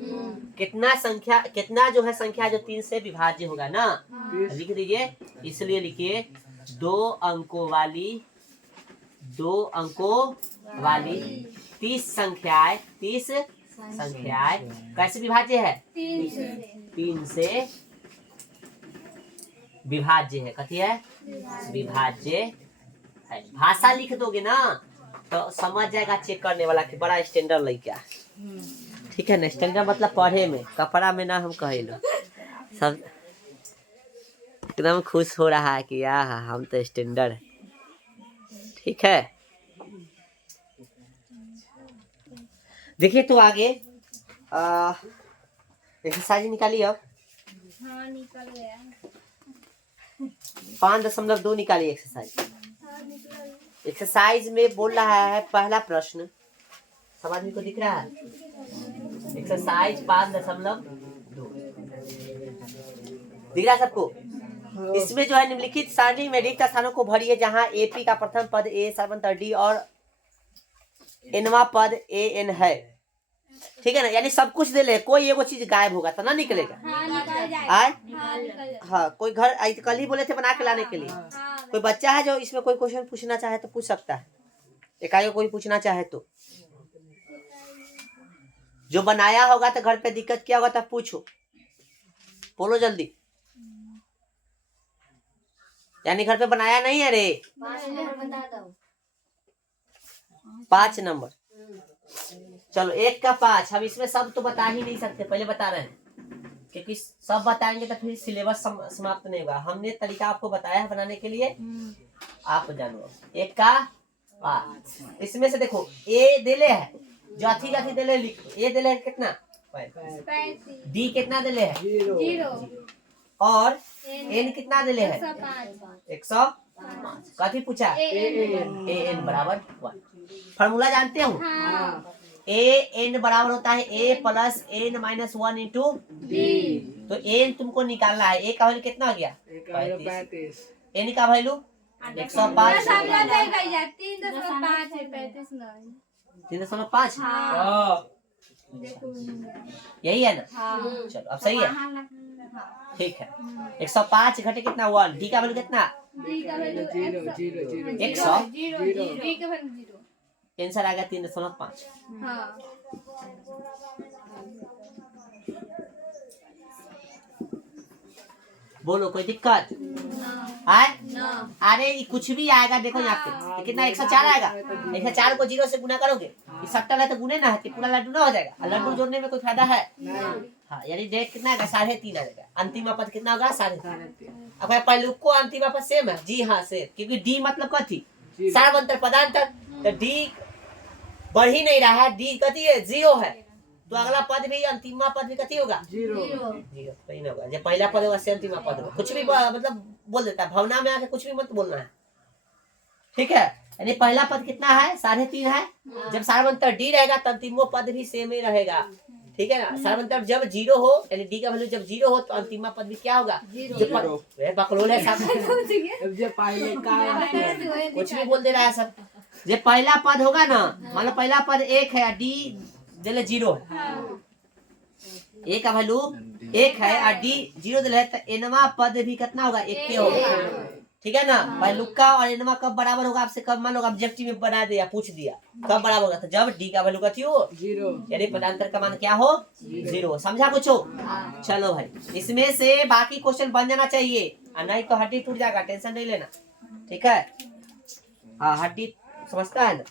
कितना संख्या, कितना जो है संख्या जो 3 से विभाज्य होगा ना, लिख दीजिए। इसलिए लिखिए 2 अंकों वाली 30 संख्याएं, 30 संख्याएं कैसे विभाज्य है? 3 से विभाज्य है। कथी है? विभाज्य है। भाषा लिख दोगे ना तो समझ जाएगा चेक करने वाला कि बड़ा स्टैंडर्ड लड़का, ठीक है ना? स्टैंडर्ड मतलब पढ़े में, कपड़ा में ना हम कहे लो। सब एकदम खुश हो रहा है कि यार हम तो स्टैंडर्ड है, ठीक है? देखिए तो आगे एक्सरसाइज निकालिए। अब 5.2 निकालिए एक्सरसाइज। एक्सरसाइज में बोल रहा है पहला प्रश्न, समझ में को दिख रहा है? एक्सरसाइज 5.2 दिख रहा है सबको? इसमें जो है निम्नलिखित सारणी में रिक्त स्थानों को भरिए जहां एपी का प्रथम पद ए सर्वंतर डी और एनवा पद ए एन है, ठीक है ना? यानी सब कुछ दे ले, कोई एगो चीज गायब होगा तो ना निकलेगा। हाँ कोई घर कल ही बोले थे बना के लाने के लिए। कोई बच्चा है जो इसमें कोई क्वेश्चन पूछना चाहे तो पूछ सकता है, एकाएक कोई पूछना चाहे तो। जो बनाया होगा तो घर पे दिक्कत क्या होगा तब पूछो, बोलो जल्दी। यानी घर पे बनाया नहीं है रे? 5 नंबर। चलो 1 का 5। हम इसमें सब तो बता ही नहीं सकते, पहले बता रहे हैं क्योंकि सब बताएंगे तो फिर सिलेबस समाप्त नहीं होगा। हमने तरीका आपको बताया है बनाने के लिए, आप जानो। 1 का 5। इसमें से देखो ए देले है, जाती जाती देले लिख। ए देले है कितना? 35। डी कितना देले है? 0। और एन कितना देले है? 105। कथी पूछा? ए एन बराबर 1। फार्मूला जानते हो? ए एन बराबर होता है A plus N minus 1 into D. तो एन तुमको निकालना है। ए का वैल्यू कितना हो गया? 35। एन का वैल्यू 105। 3.5 यही है ना? चलो अब सही है, ठीक है। 105 घटे कितना? 1। डी का वैल्यू कितना? 100। आंसर आ गया 3.5। बोलो कोई दिक्कत? अरे कुछ भी आएगा देखो यहाँ पे कितना? 104 आएगा। 104 को 0 से गुना करोगे, ये 70 है तो गुने ना है कि पूरा लड्डू ना हो जाएगा। लड्डू जोड़ने में कोई फायदा है? हाँ यानी डेट कितना आएगा? 3.5 आएगा। अंतिम पद कितना होगा? 3.5। अब पहले को अंतिम पद सेम है जी? हाँ सेम, क्योंकि डी मतलब कथी? सार्वंतर पदांतर, तो डी बढ़ ही नहीं रहा है। डी कथी है? 0 है, तो अगला पद भी अंतिम पद भी कथी होगा? 0। वही ना होगा। जब पहला पद होगा से अंतिम पद होगा। कुछ भी मतलब बोल देता है, भावना में आके कुछ भी मत बोलना है, ठीक है? यानी पहला पद कितना है 3.5 है। जब सार्वंतर डी रहेगा तब अंतिमो पद भी सेम ही रहेगा, ठीक है ना। सार्वंतर जब 0 हो यानी डी का वैल्यू जब 0 हो तो अंतिमा पद भी क्या होगा, बकलोल है सब, अब जे पहले का कुछ भी बोल दे रहा है सब। जब पहला पद होगा ना, मान लो पहला पद 1 है, डी दिले 0 है, ए का वैल्यू 1 है और डी 0 दिले है, तो एनवा पद भी कितना होगा, 1 के होगा, ठीक है ना। पहलू का और एनवा कब बराबर होगा, आपसे कब मान लो ऑब्जेक्टिव में बना दिया, पूछ दिया कब बराबर होगा, तो जब डी का वैल्यू कथी हो 0 यानी पदांतर का मान क्या हो 0। समझा कुछ हो? चलो भाई, इसमें से बाकी क्वेश्चन बन जाना चाहिए, और नहीं तो हड्डी टूट जाएगा, टेंशन नहीं लेना, ठीक है। हाँ, हड्डी समझता है ना।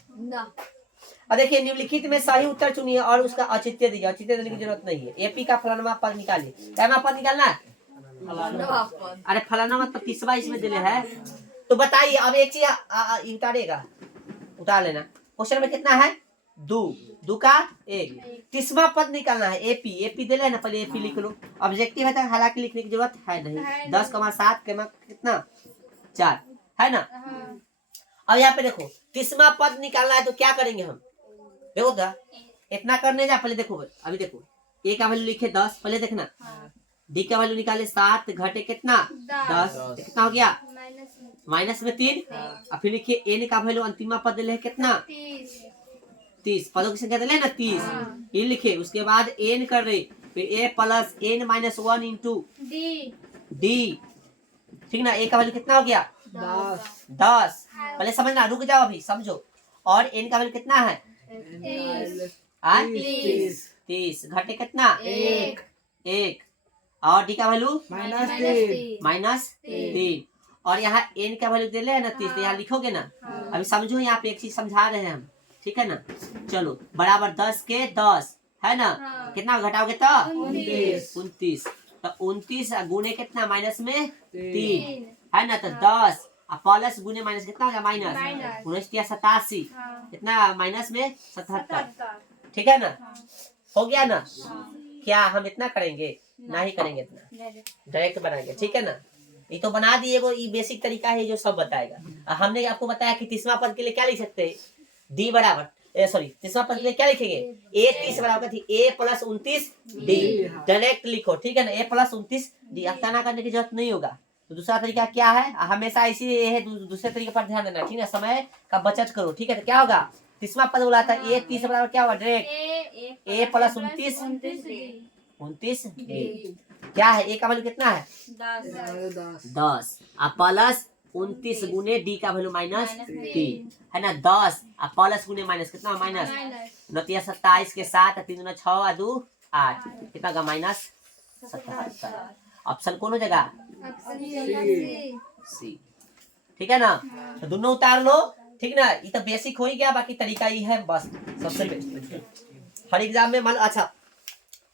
अब देखिए, निम्नलिखित में सही उत्तर चुनिए और उसका औचित्य दीजिए। औचित्य देने की जरूरत नहीं है। एपी का फलाना पद निकालिए। क्या पद निकालना है? अरे फलाना मतलब 30वां इसमें दिले है, तो बताइए। अब एक चीज उतारेगा, उतार लेना। क्वेश्चन में कितना है 2 का 1, 30वां पद निकालना है। एपी एपी दिले है ना, पहले एपी लिख लो। ऑब्जेक्टिव है तो हालांकि लिखने की जरूरत है नहीं। 10,7 कितना 4 है ना। अब यहाँ पे देखो 30वां पद निकालना है, तो क्या करेंगे हम, देखो तो इतना करने जा, पहले देखो, अभी देखो ए का वैल्यू लिखे 10, पहले देखना। डी का वैल्यू निकाले 7 घटे कितना 10, कितना हो गया माइनस में 3, और फिर लिखिए एन का वैल्यू अंतिमा पद ले कितना 30, पदों की संख्या ले ना 30, ये लिखे। उसके बाद एन कर रहे, फिर A plus N minus 1 into D, ठीक ना। ए का वैल्यू कितना हो गया 10, पहले समझना, रुक जाओ अभी समझो। और एन का वैल्यू कितना है 30 घटे कितना 1, और डी का वैल्यू -3, और यहाँ एन का वैल्यू दे है ना 30, तो यहाँ लिखोगे ना। अभी समझो, यहाँ पे एक चीज समझा रहे हैं हम, ठीक है ना। चलो, बराबर 10 के 10 है ना, कितना घटाओगे तो 29, तो 29 गुने कितना माइनस में 3 है ना, तो 10 प्लस गुने माइनस कितना हो गया माइनस 87, कितना माइनस में 77, ठीक है ना। हो गया ना। क्या हम इतना करेंगे? नहीं करेंगे, इतना डायरेक्ट बनाएंगे, ठीक है ना। ये तो बना दिए, ये बेसिक तरीका है जो सब बताएगा। हमने आपको बताया कि 30वां पद के लिए क्या लिख सकते हैं, डी बराबर सॉरी 30वां पद के लिए क्या लिखेंगे, ए 30 बराबर थी ए प्लस 29 डी, डायरेक्ट लिखो, ठीक है ना। ए प्लस 29 डी, अफ्ताना करने की जरूरत नहीं होगा। तो दूसरा तरीका क्या है, हमेशा इसी है, दूसरे तरीके पर ध्यान देना, ठीक है। समय का बचत करो, ठीक है। तो क्या होगा, 30वां पद बोला था ए 30 बराबर क्या होगा, डायरेक्ट ए प्लस 29 डी, क्या है, ए का वैल्यू कितना है 10, प्लस 29 गुने डी का वैल्यू -3 है ना। 10 प्लस गुने माइनस कितना माइनस 27 के साथ 3 दूना 6 और 2 8, कितना होगा -77। ऑप्शन कौन हो जाएगा सी, ठीक है ना। तो दोनों उतार लो, ठीक ना। ये तो बेसिक हो ही गया, बाकी तरीका ही है बस, सबसे बेस्ट। हर एग्जाम में मान, अच्छा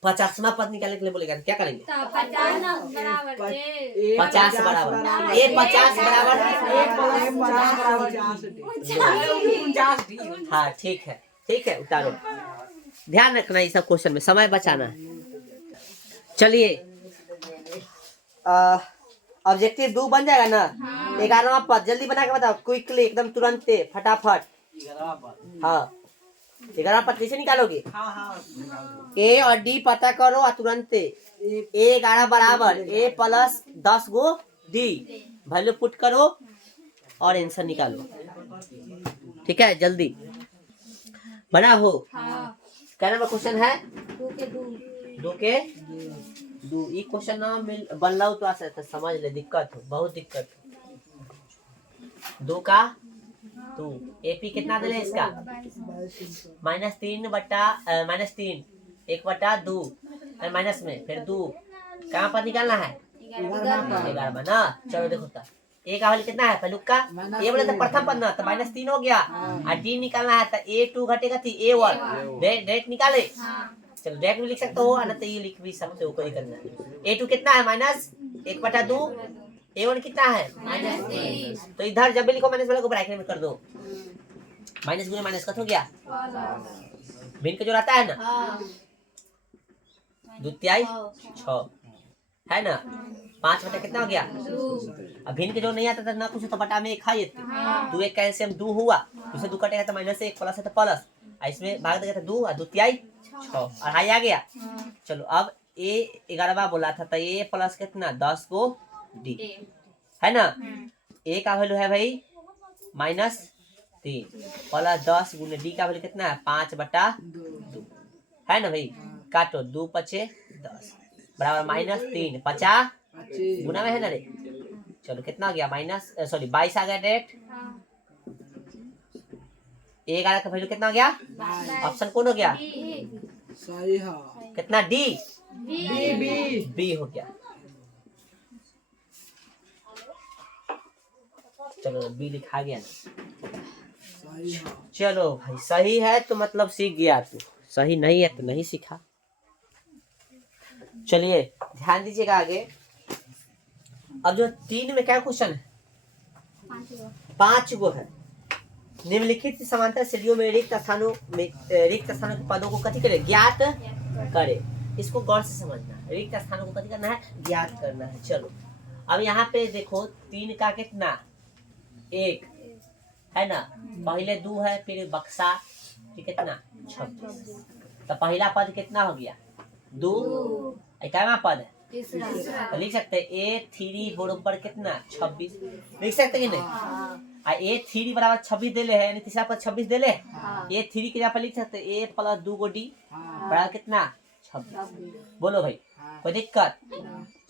50वां पद निकालने के लिए बोलेगा, क्या करेंगे 50 बराबर ए 50 बराबर, हाँ ठीक है, उतारो। ध्यान रखना ये सब क्वेश्चन में, समय बचाना है। चलिए, ऑब्जेक्टिव 2 बन जाएगा ना। 11वां पद जल्दी बना के बताओ, क्विकली, एकदम तुरंत, फटाफट। हाँ, 11वां पद कैसे निकालोगे, ए और डी पता करो और तुरंत। ए 11 बराबर ए प्लस 10 गो डी, वैल्यू पुट करो और आंसर निकालो, ठीक है। जल्दी बना हो। क्या नंबर क्वेश्चन है 2 के 2। ये क्वेश्चन ना बन लो तो ऐसा समझ ले, दिक्कत हो, बहुत दिक्कत हो। 2 का 2, एपी कितना दे इसका -3 बटा -3 1/2 माइनस में फिर 2, कहाँ पर निकालना है 11 ना। चलो देखो तो ए का वैल्यू कितना है पहलू का, ए बोले तो प्रथम पद ना, तो -3 हो गया। और डी निकालना है तो A2 घटेगा थी A1, डायरेक्ट निकाले। चलो डायरेक्ट भी लिख सकते हो, ना तो ये लिख भी सकते हो, कोई करना है। A2 कितना है -1/2, A1 कितना है -3, तो इधर जब भी लिखो माइनस वाले को ब्रैकेट में कर दो। माइनस गुने माइनस कत हो गया, भिन्न का जो रहता है ना, 2 6 है ना। 5 बटा कितना हो गया? अब भिन्न के जो नहीं आता था ना कुछ तो बटा में 1 खाई थे। 2 1 कैल्शियम 2 हुआ, दूसरे 2 कटेगा तो -1 प्लस है तो प्लस, इसमें भाग देगा तो 2 और 2 तिहाई 6 अढ़ाई आ गया। चलो अब ए 11वां बोला था तो ए प्लस कितना 10 को डी है ना। ए का वैल्यू है भाई -3 प्लस 10 गुने डी का वैल्यू कितना है 5/2 है ना भाई। काटो 2 पचे 10 बराबर -3 50 गुना में है ना रे। चलो कितना हो गया 22 आ गया डायरेक्ट। ए 11 का वैल्यू कितना हो गया? ऑप्शन कौन हो गया? सही है। कितना डी? बी बी हो गया। चलो बी लिखा गया ना। सही है। चलो भाई सही है तो मतलब सीख गया तू, सही नहीं है तो नहीं सीखा। चलिए ध्यान दीजिएगा आगे। अब जो 3 में क्या क्वेश्चन है? 5 गो है। निम्नलिखित समांतर श्रेणियों में रिक्त स्थानों के पदों को कथी करे? ज्ञात करे। इसको गौर से समझना है। रिक्त स्थानों को कथी करना है? ज्ञात करना है। चलो अब यहाँ पे देखो 3 का कितना 1 है ना, पहले 2 है फिर बक्सा फिर कितना 26। तो पहला पद कितना हो गया 2, इक्यावन पद है तो लिख सकते हैं A3 बराबर कितना 26 लिख सकते हैं कि नहीं। A3 बराबर 26 दे ले है, यानी तीसरा पद 26 दे ले। A3 के यहाँ पर लिख सकते हैं A प्लस 2 को D बराबर कितना 26। बोलो भाई कोई दिक्कत?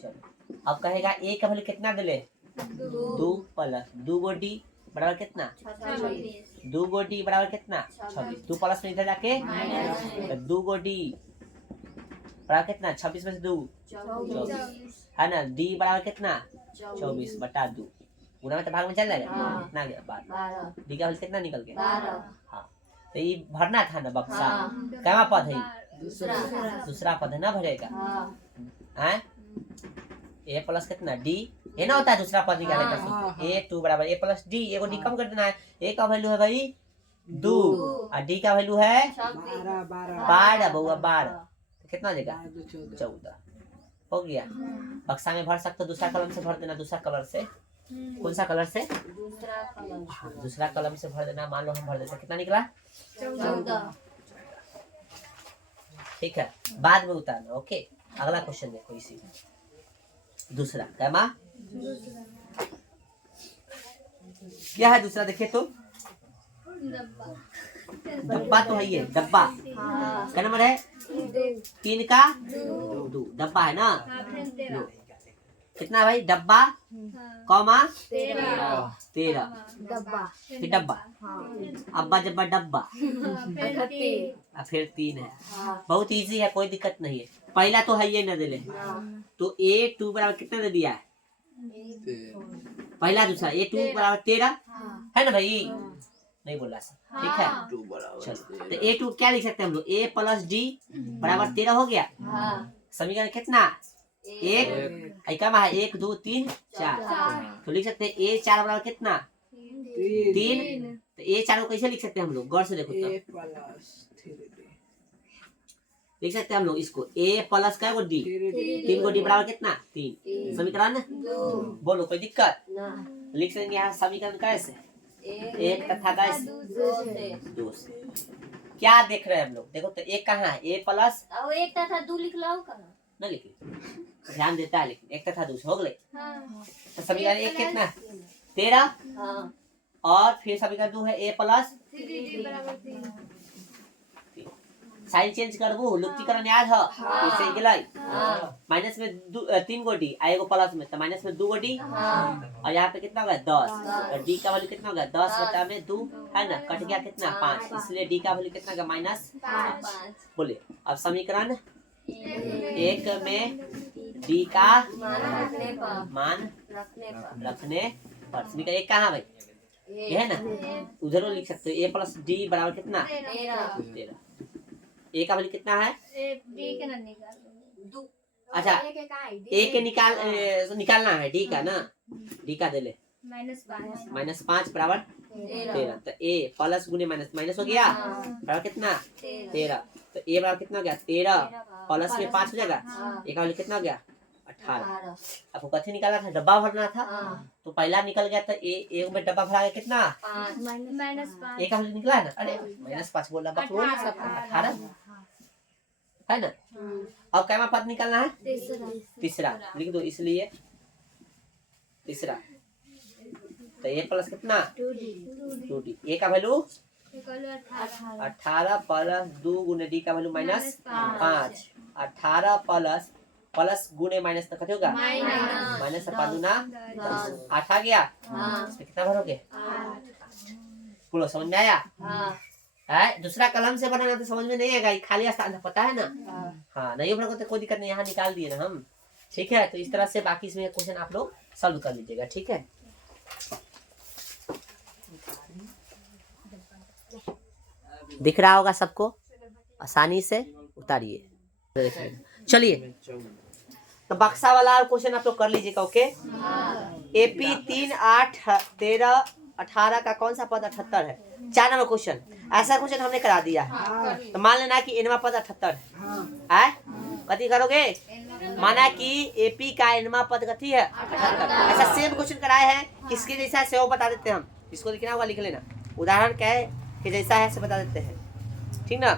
चलो अब कहेगा A का वैल्यू कितना दे ले 2 प्लस 2 को D बराबर कितना 2 को D बराबर कितना 26। 2 प्लस में इधर जाके 2 को D बराबर कितना 26 में से 2 24 है ना। D बराबर कितना 24/2 गुना में तो भाग में चल जाएगा कितना गया 12। D का वैल्यू कितना निकल गया? हाँ तो ये भरना था ना बक्सा। क्या पद है? दूसरा पद है ना भरेगा है। A प्लस कितना D ये ना होता है दूसरा पद निकाले का। A2 बराबर A प्लस D, एगो D कम कर देना है। A का वैल्यू है भाई 2 और D का वैल्यू है 12 बउआ 12 कितना हो जाएगा 14 हो गया। बक्सा में भर सकते हो, दूसरा कलम से भर देना। दूसरा कलर से कौन सा कलर से? दूसरा कलम से भर देना। मान लो हम भर देते कितना निकला 14। ठीक है बाद में उतारना। ओके अगला क्वेश्चन देखो इसी दूसरा क्या माँ क्या है दूसरा देखिए तो डब्बा तो है ये डब्बा क्या नंबर है 3 का 2 डब्बा है ना। लो कितना भाई डब्बा कौमा 13 फिर डब्बा अब्बा जब्बा डब्बा फिर 3 है। बहुत इजी है कोई दिक्कत नहीं है। पहला तो है ये न दे ले तो A2 बराबर कितना दे दिया है? पहला दूसरा A2 बराबर 13 है ना भाई। नहीं बोला सर ठीक है। चलो तो A2 क्या लिख सकते हैं हम लोग A प्लस D बराबर 13 हो गया। समीकरण कितना 1 क्या है 1 2 3 4 तो लिख सकते हैं A4 बराबर कितना 3 तो A4 को कैसे लिख सकते हैं हम लोग? गौर से देखो तो लिख सकते हैं हम लोग इसको A प्लस क्या को D 3 को D बराबर कितना 3 समीकरण बोलो कोई दिक्कत? लिख सकते यहाँ समीकरण कैसे 1 तथा कैसे 2 से। क्या देख रहे हैं हम लोग? देखो तो 1 कहाँ है A प्लस और 1 तथा 2 लिख लो कहाँ न लिखे ध्यान देता है लेकिन 1 तथा 2 हो गए। तो समीकरण 1 कितना 13 और फिर समीकरण 2 है A प्लस साइन चेंज करबो लुप्तीकरण याद है इसे गेलै माइनस में 3 को D आएगा प्लस में तो माइनस में 2 को D और यहाँ पे कितना होगा 10 और D का वैल्यू कितना होगा 10/2 है ना कट गया कितना 5 इसलिए D का वैल्यू कितना होगा -5। बोले अब समीकरण 1 में D का मान रखने पर समीकरण 1 कहाँ भाई ये है ना उधर लिख सकते हो A प्लस D बराबर कितना 13। A का वैल्यू कितना है अच्छा A के निकालना है D का ना D का दे ले -5 बराबर 13 तो A प्लस गुने माइनस हो गया बराबर कितना 13 तो A बराबर कितना हो गया 13 प्लस में 5 हो जाएगा A का वैल्यू कितना हो गया 18। आपको कथी निकालना था, डब्बा भरना था। तो पहला निकल गया तो एक में डब्बा भरा गया कितना, -5 एक हम निकला है ना, अरे -5 बोल रहा बकलोल, 18 है ना। अब क्या पद निकालना है, तीसरा लिख दो, इसलिए तीसरा तो a प्लस कितना 2d, a का वैल्यू 18 प्लस 2 गुने d का वैल्यू -5, 18 प्लस प्लस गुने माइनस तो कते होगा माइनस, 5 गुना 8 आ गया। इसमें कितना भरोगे, बोलो समझ में आया है। दूसरा कलम से बनाना तो समझ में नहीं आएगा, खाली स्थान पता है ना। हाँ नहीं भरोगे तो कोई दिक्कत नहीं, यहाँ निकाल दिए ना हम, ठीक है। तो इस तरह से बाकी इसमें क्वेश्चन आप लोग सॉल्व कर लीजिएगा, ठीक है। दिख रहा होगा सबको, आसानी से उतारिए। चलिए तो बक्सा वाला क्वेश्चन आप लोग कर लीजिएगा, ओके। AP 3, 8, 13, 18 का कौन सा पद 78 है, 4 नंबर क्वेश्चन। ऐसा क्वेश्चन हमने करा दिया है। तो मान लेना कि एनवा पद 78 है, कथी करोगे, माना कि AP का एनवा पद कथी है 78। ऐसा सेम क्वेश्चन कराए हैं, किसके जैसा है वो बता देते हैं हम। इसको लिखना होगा, लिख लेना, उदाहरण क्या है कि जैसा है से बता देते हैं, ठीक ना।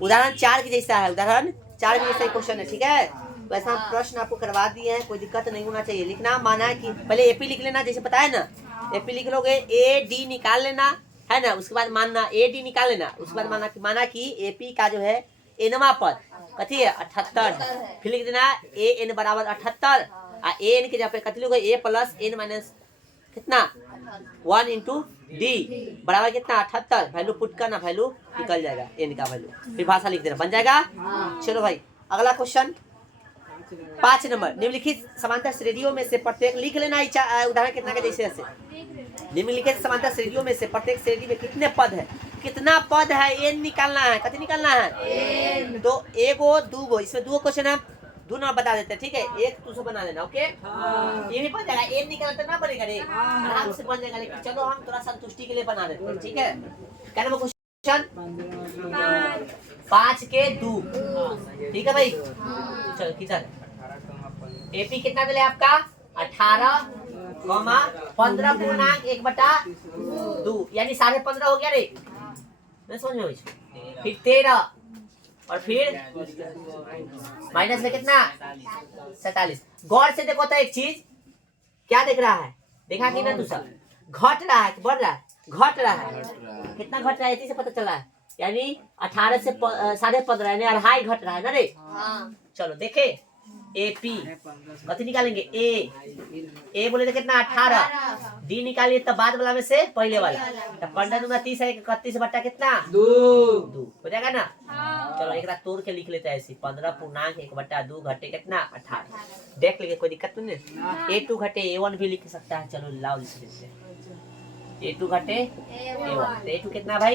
उदाहरण 4 के जैसा है, उदाहरण 4 के जैसा क्वेश्चन है, ठीक है। वैसा हम प्रश्न आपको करवा दिए हैं, कोई दिक्कत नहीं होना चाहिए। लिखना माना कि पहले AP लिख लेना, जैसे बताया ना, AP लिख लोगे, AD निकाल लेना है ना, उसके बाद मानना AD निकाल लेना, उसके बाद माना कि AP का जो है एनवा पद कथी है 78, फिर लिख देना AN बराबर 78, AN के जगह पे कथी लोगे A प्लस N माइनस कितना 1 इंटू D बराबर कितना 78। वैल्यू पुट करना, वैल्यू निकल जाएगा N का वैल्यू, फिर भाषा लिख देना, बन जाएगा। चलो भाई अगला क्वेश्चन 5 नंबर, निम्नलिखित समांतर श्रेणियों में से प्रत्येक लिख लेना, उदाहरण कितना के जैसे ऐसे। निम्नलिखित समांतर श्रेणियों में से प्रत्येक श्रेणी में कितने पद है, कितना पद है N निकालना है, कथी निकालना है तो एगो दूगो, इसमें दूगो क्वेश्चन है, दो नंबर बता देते हैं, ठीक है। एक दूसरा बना लेना, ओके। ये भी बन जाएगा, N निकालना तो ना बनेगा रे, आराम से बन जाएगा, लेकिन चलो हम थोड़ा संतुष्टि के लिए बना देते हैं, ठीक है। क्या नंबर क्वेश्चन 5 के 2, ठीक है भाई। चलो किधर AP कितना दिले आपका 18, 15 पूर्णांक 1/2 यानी 15.5 हो गया रे, नहीं समझ में, फिर 13 और फिर माइनस में कितना 47। गौर से देखो तो एक चीज क्या देख रहा है, देखा कि ना, दूसरा घट रहा है कि बढ़ रहा है, घट रहा है, कितना घट रहा है इसी से पता चला है, यानी 18 से 15.5 यानी 2.5 घट रहा है ना रे। चलो देखे AP कथी निकालेंगे A बोले तो कितना 18, D निकालिए तो बाद वाला में से पहले वाला, तो 15 दूना 30 है, 31 बटा कितना 2 हो जाएगा ना। चलो एक रात तोड़ के लिख लेते हैं ऐसे, 15 पूर्णांक 1/2 घटे कितना 18, देख लीजिए कोई दिक्कत नहीं है। A2 घटे A1 भी लिख सकता है, चलो लाओ लिख देते हैं, A2 घटे A1, तो A2 कितना भाई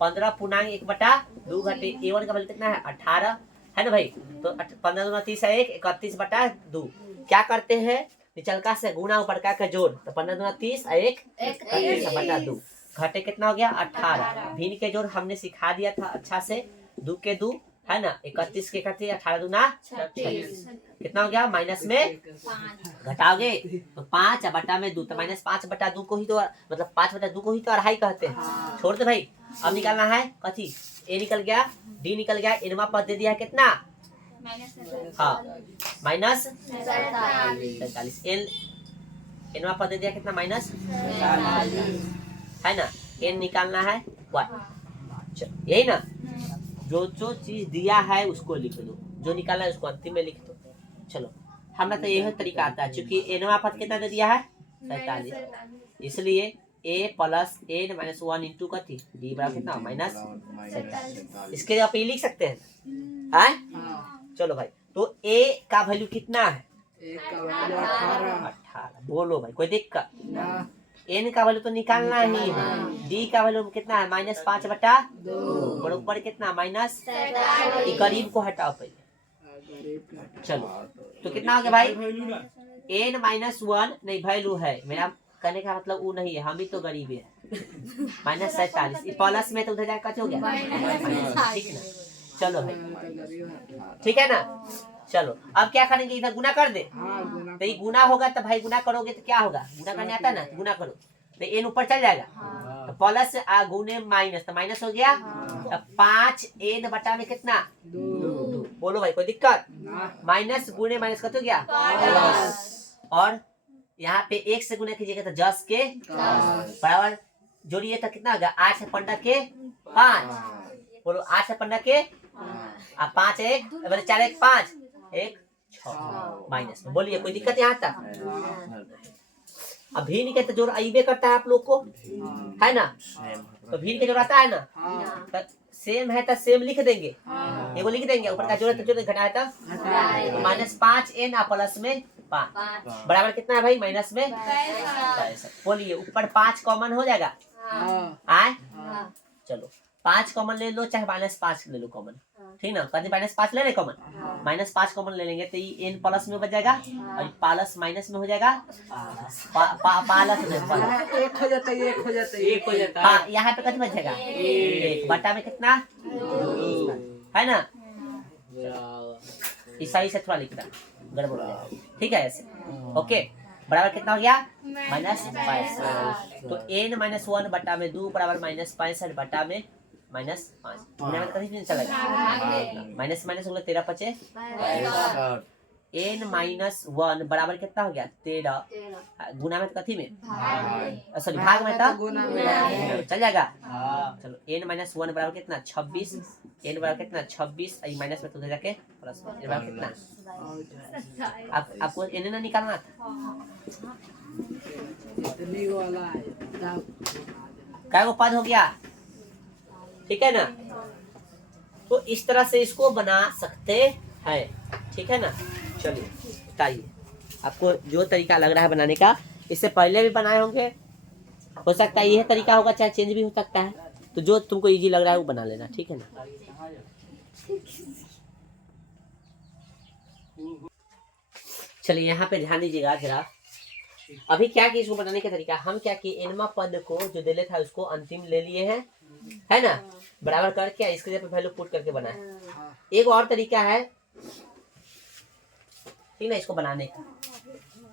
15 पूर्णांक 1/2 घटे A1 का वैल्यू कितना है 18 है ना भाई। तो 15 दूना 30 है 1, 31/2 क्या करते हैं निचलका से गुना ऊपरका का जोड़, तो 15 दूना 30 1, 31/2 घटे कितना हो गया 18। भिन्न के जोड़ हमने सिखा दिया था अच्छा से, 2 के 2 है ना, 31 के 31, 18 दूना 36 कितना हो गया, माइनस में घटाओगे तो 5/2, तो -5/2 को ही तो मतलब 5/2 को ही तो 2.5 कहते हैं। छोड़ दे भाई, अब निकालना है कथी, A निकल गया, D निकल गया, एनवा पद दे दिया है कितना हाँ -47, एनवा पद दे दिया कितना -47 है ना। N निकालना है 1, यही ना, जो जो चीज दिया है उसको लिख दो, जो निकालना है उसको अंतिम में लिख दो। चलो हमें तो यही तरीका आता है, क्योंकि एनवा पद कितना दे दिया है 47, इसलिए A plus N minus 1 into कथी D बराबर कितना -47, इसके जगह पे लिख सकते हैं। चलो भाई, तो A का वैल्यू कितना है 18, बोलो भाई कोई दिक्कत, N का वैल्यू तो निकालना ही है, D का वैल्यू कितना है -5/2 बराबर कितना -47, गरीब को हटाओ पहले। चलो तो कितना हो गया भाई N -1 नहीं वैल्यू है, मेरा कहने का मतलब वो नहीं है, हम ही तो गरीब है, -47 प्लस में तो उधर जाकर हो गया, ठीक है ना। चलो भाई ठीक है ना। चलो अब क्या करेंगे, इधर गुना कर दे। हाँ गुना तो ये गुना होगा तो भाई गुना करोगे तो क्या होगा, गुना करने आता है ना, गुना करो तो एन ऊपर चल जाएगा, तो प्लस गुने माइनस, तो माइनस हो गया। तो 5 एन बटा में कितना, दो बोलो भाई कोई दिक्कत, ना माइनस गुने माइनस कत हो गया प्लस। और यहाँ पे 1 से गुना कीजिएगा तो 10 के बराबर, जोड़िए तो कितना होगा, 8 से 15 के 5, बोलो 8 से 15 के 5 1 बोले 4 1 5 1 6 माइनस में, बोलिए कोई दिक्कत यहाँ तक। अब भी नहीं कहते जोड़ आइबे करता है आप लोग को, है ना, तो भी के जोड़ आता है ना, तो सेम है तो सेम लिख देंगे, एगो लिख देंगे, ऊपर का जोड़ तो जोड़ घटाया तो माइनस 5 एन प्लस में 5 बराबर कितना है भाई, माइनस में 65। बोलिए ऊपर 5 कॉमन हो जाएगा, आए चलो 5 कॉमन ले लो, चाहे -5 ले लो कॉमन, ठीक ना, कभी -5 ले ले कॉमन, -5 कॉमन ले लेंगे तो ये एन प्लस में बच जाएगा और प्लस माइनस में हो जाएगा पालस में प्लस, एक हो जाता है, एक हो जाता है, एक हो जाता हाँ यहाँ पे कितना बचेगा, एक बटा में कितना है ना, ईसाई से थोड़ा लिखना गड़बड़ हो जाएगा, ठीक है ऐसे, ओके बराबर कितना हो गया -65, तो n -1 बटा में 2 बराबर -65 बटा में -5, गुना में कभी नहीं चलेगा, माइनस माइनस हो गया 13 पचे, n -1 बराबर कितना हो गया 13, गुना में कथी में, सॉरी भाग में था, गुना में चल जाएगा, चलो n -1 बराबर कितना 26, n बराबर कितना 26, माइनस में तो जाके प्लस n बराबर कितना, आपको n ना निकालना था, इतनी वाला है क्या वो पद हो गया, ठीक है ना, तो इस तरह से इसको बना सकते हैं, ठीक है ना। चलिए बताइए आपको जो तरीका लग रहा है बनाने का, इससे पहले भी बनाए होंगे, हो सकता है यह तरीका होगा, चाहे चेंज भी हो सकता है, तो जो तुमको इजी लग रहा है वो बना लेना, ठीक है ना। चलिए यहाँ पे ध्यान दीजिएगा जरा, अभी क्या कि इसको बनाने का तरीका, हम क्या कि एनमा पद को जो दे था उसको अंतिम ले लिए हैं, है ना, बराबर करके इसके जगह पे वैल्यू पुट करके बनाए। एक और तरीका है, ठीक ना, इसको बनाने का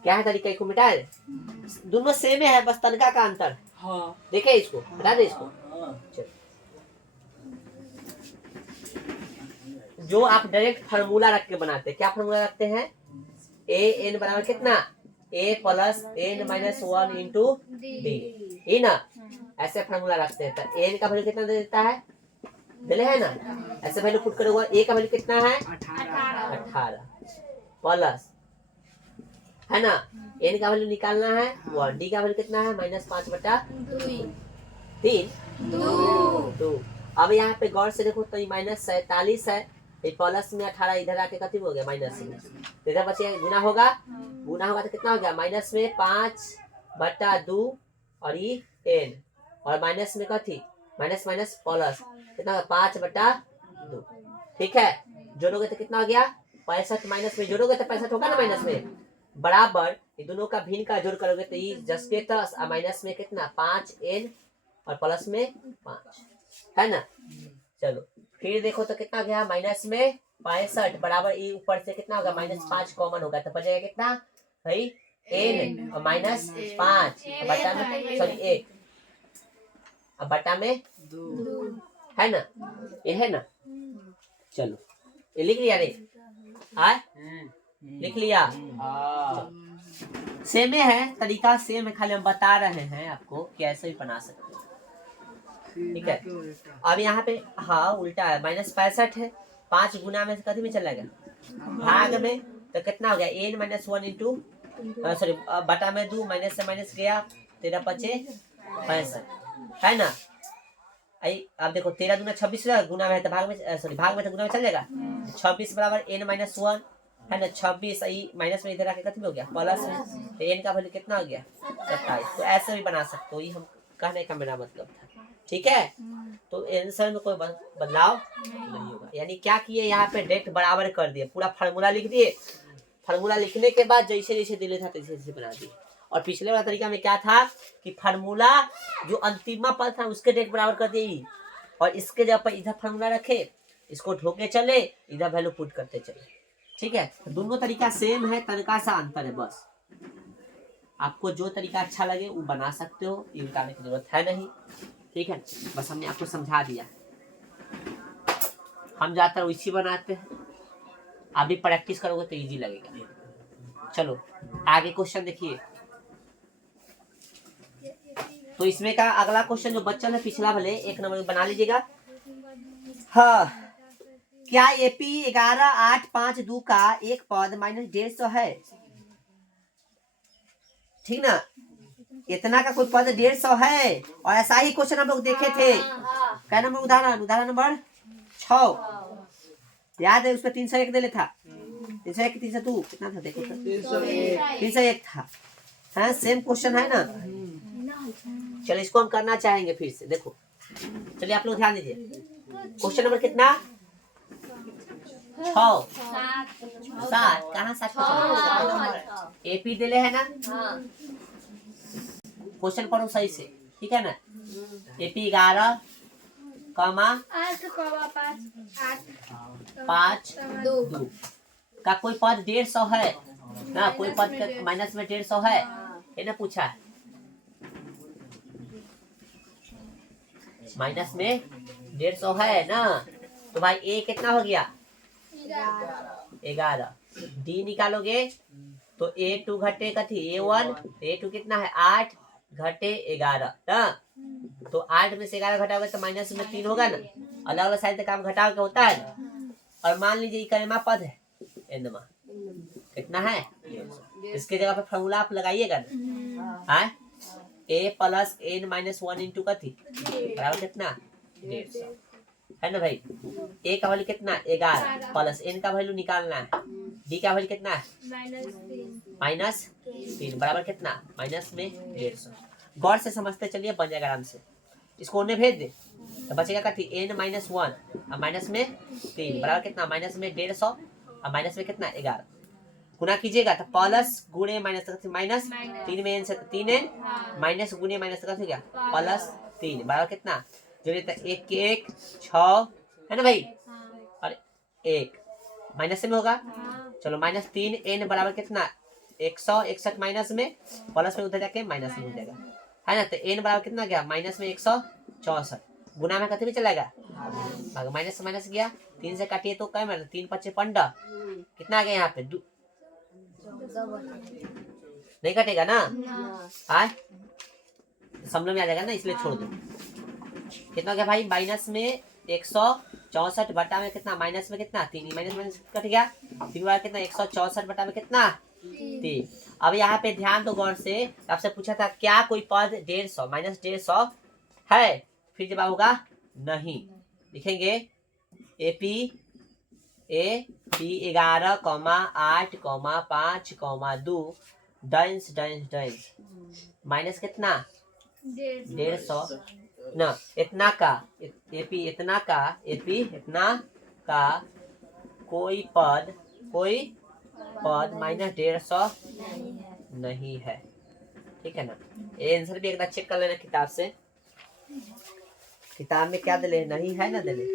क्या है तरीका, इसको मिटाए, दोनों सेम है, बस तनका का अंतर, देखे इसको बता दे इसको, जो आप डायरेक्ट फार्मूला रख के बनाते हैं, क्या फार्मूला रखते हैं, ए एन बराबर कितना, a plus n -1 into D ना, ऐसे फार्मूला रखते हैं, तो n का वैल्यू कितना दे देता है, दिले है ना, ऐसे वैल्यू पुट करोगे, a का वैल्यू कितना है 18 प्लस, है ना, n का वैल्यू निकालना है 1, d का वैल्यू कितना है -5 बटा 3 2। अब यहाँ पे गौर से देखो तो ये -47 है, ये प्लस में 18 इधर आके कथी हो गया माइनस में, तो इधर बचे गुना होगा, गुना होगा तो कितना हो गया माइनस में 5 बटा 2 और ये n, और माइनस में कथी माइनस माइनस प्लस कितना होगा 5 बटा 2, ठीक है, जोड़ोगे तो कितना हो गया 65, माइनस में जोड़ोगे तो 65 होगा ना माइनस में, बराबर ये दोनों का भिन्न का जोड़ करोगे तो ये 10 के 10 और माइनस में कितना 5n और प्लस में 5, है ना। चलो फिर देखो तो कितना गया माइनस में 65 बराबर ये ऊपर से कितना होगा -5 कॉमन होगा, तो बचेगा कितना भाई n और -5 बटा में सॉरी 1 अब बटा में 2 है ना, ये है ना। चलो ये लिख लिया रे, हाँ लिख लिया, सेम है तरीका, सेम है, खाली हम बता रहे हैं आपको कि ऐसे ही बना सकते हैं, ठीक है। अब यहाँ पे हाँ उल्टा है, -65 है, 5 गुना में कथी में चला गया भाग में, तो कितना हो गया n -1 इंटू सॉरी बटा में 2, माइनस से माइनस गया 13 पचे 65, है ना। अब देखो 13 दूना 26 गुना में है तो भाग में सॉरी भाग में तो गुना में चल जाएगा, 26 बराबर n -1 है ना, 26 माइनस में इधर आके कितना हो गया प्लस में, तो n का वैल्यू कितना हो गया 27, तो ऐसे भी बना सकते हो, ये हम कहने का मेरा मतलब था, ठीक है। तो आंसर में कोई बदलाव नहीं होगा, यानी क्या किए यहाँ पे डायरेक्ट बराबर कर दिए, पूरा फार्मूला लिख दिए, फार्मूला लिखने के बाद जैसे जैसे दिले था तैसे तैसे बना दिए। और पिछले वाला तरीका में क्या था कि फार्मूला जो अंतिमा पद था उसके डायरेक्ट बराबर कर दिए, और इसके जगह पर इधर फार्मूला रखे, इसको ढोके चले, इधर वैल्यू पुट करते चले, ठीक है, दोनों तरीका सेम है, तरीका सा अंतर है बस। आपको जो तरीका अच्छा लगे वो बना सकते हो, ये बताने की जरूरत है नहीं। ठीक है, बस हमने आपको समझा दिया। हम ज्यादातर वैसी बनाते हैं, आप भी प्रैक्टिस करोगे तो इजी लगेगा। चलो आगे क्वेश्चन देखिए। तो इसमें का अगला क्वेश्चन जो बच्चा है पिछला भले 1 नंबर बना लीजिएगा। हाँ, क्या एपी 11,852 का एक पद -150 है? ठीक ना, इतना का कोई पद 150 है। और ऐसा ही क्वेश्चन हम लोग देखे थे। क्या नंबर उदाहरण? उदाहरण नंबर 6 याद है, उसमें 301 दे था। 301 302 कितना था देखो तो 301 था। हाँ सेम क्वेश्चन है ना। चलो इसको हम करना चाहेंगे फिर से, देखो चलिए आप लोग ध्यान दीजिए। क्वेश्चन नंबर कितना? 6 7 कहाँ 7 एपी दिले है ना। क्वेश्चन पढ़ो सही से, ठीक है ना। एपी 11, 5 2 का कोई पद 150 है ना, कोई पद के माइनस में 150 है, ये ना पूछा है। माइनस में 150 है ना, तो भाई ए कितना हो गया? 11। डी निकालोगे तो A2 घटे कथी A1, A2 कितना है 8 घटे 11 ना। तो 8 में से 11 घटाओगे तो माइनस में 3 होगा ना। अलग अलग साइड से काम घटाओ के होता है ना। और मान लीजिए करेमा पद है एनमा कितना है, इसके जगह पे फॉर्मूला आप लगाइएगा ना। A plus n minus 1 into कथी बराबर कितना 150 है ना भाई। A का वैल्यू कितना 11 प्लस n का वैल्यू निकालना है। D का वैल्यू कितना है -3 बराबर कितना माइनस में 150। गौर से समझते चलिए, बन जाएगा आराम से। इसको उन्हें भेज दे तो बचेगा कथी n माइनस 1 और माइनस में 3 बराबर कितना माइनस में 150 और माइनस में कितना 11। गुना कीजिएगा तो प्लस गुणे माइनस माइनस 3 में n से 3n माइनस गुणे माइनस का हो गया प्लस 3 बराबर कितना जोड़िए तो 1 के 1 6 है ना भाई। और 1 माइनस में होगा। चलो -3n बराबर कितना 161 माइनस में प्लस में उधर जाके माइनस में हो जाएगा है ना। तो n बराबर कितना गया माइनस में 164 गुना में कते भी चलेगा माइनस से माइनस गया 3 से काटिए तो क्या मतलब 3 5 15 कितना आ गया यहाँ पे नहीं कटेगा ना। आए समझ में आ जाएगा ना, इसलिए छोड़ दो। कितना गया भाई माइनस में 164 बटा में कितना माइनस में कितना 3 माइनस माइनस कट गया 3 बार कितना 164 बटा में कितना 3। अब यहाँ पे ध्यान दो गौर से, आपसे पूछा था क्या कोई पद 150 माइनस 150 है, फिर जवाब होगा नहीं। लिखेंगे AP A 11, 8, 5, 2 dice dice dice minus कितना 150 ना इतना का एपी इतना का कोई पद माइनस 150 नहीं है। ठीक है ना। ये आंसर भी एक बार चेक कर लेना किताब से, किताब में क्या दिले नहीं है ना दिले।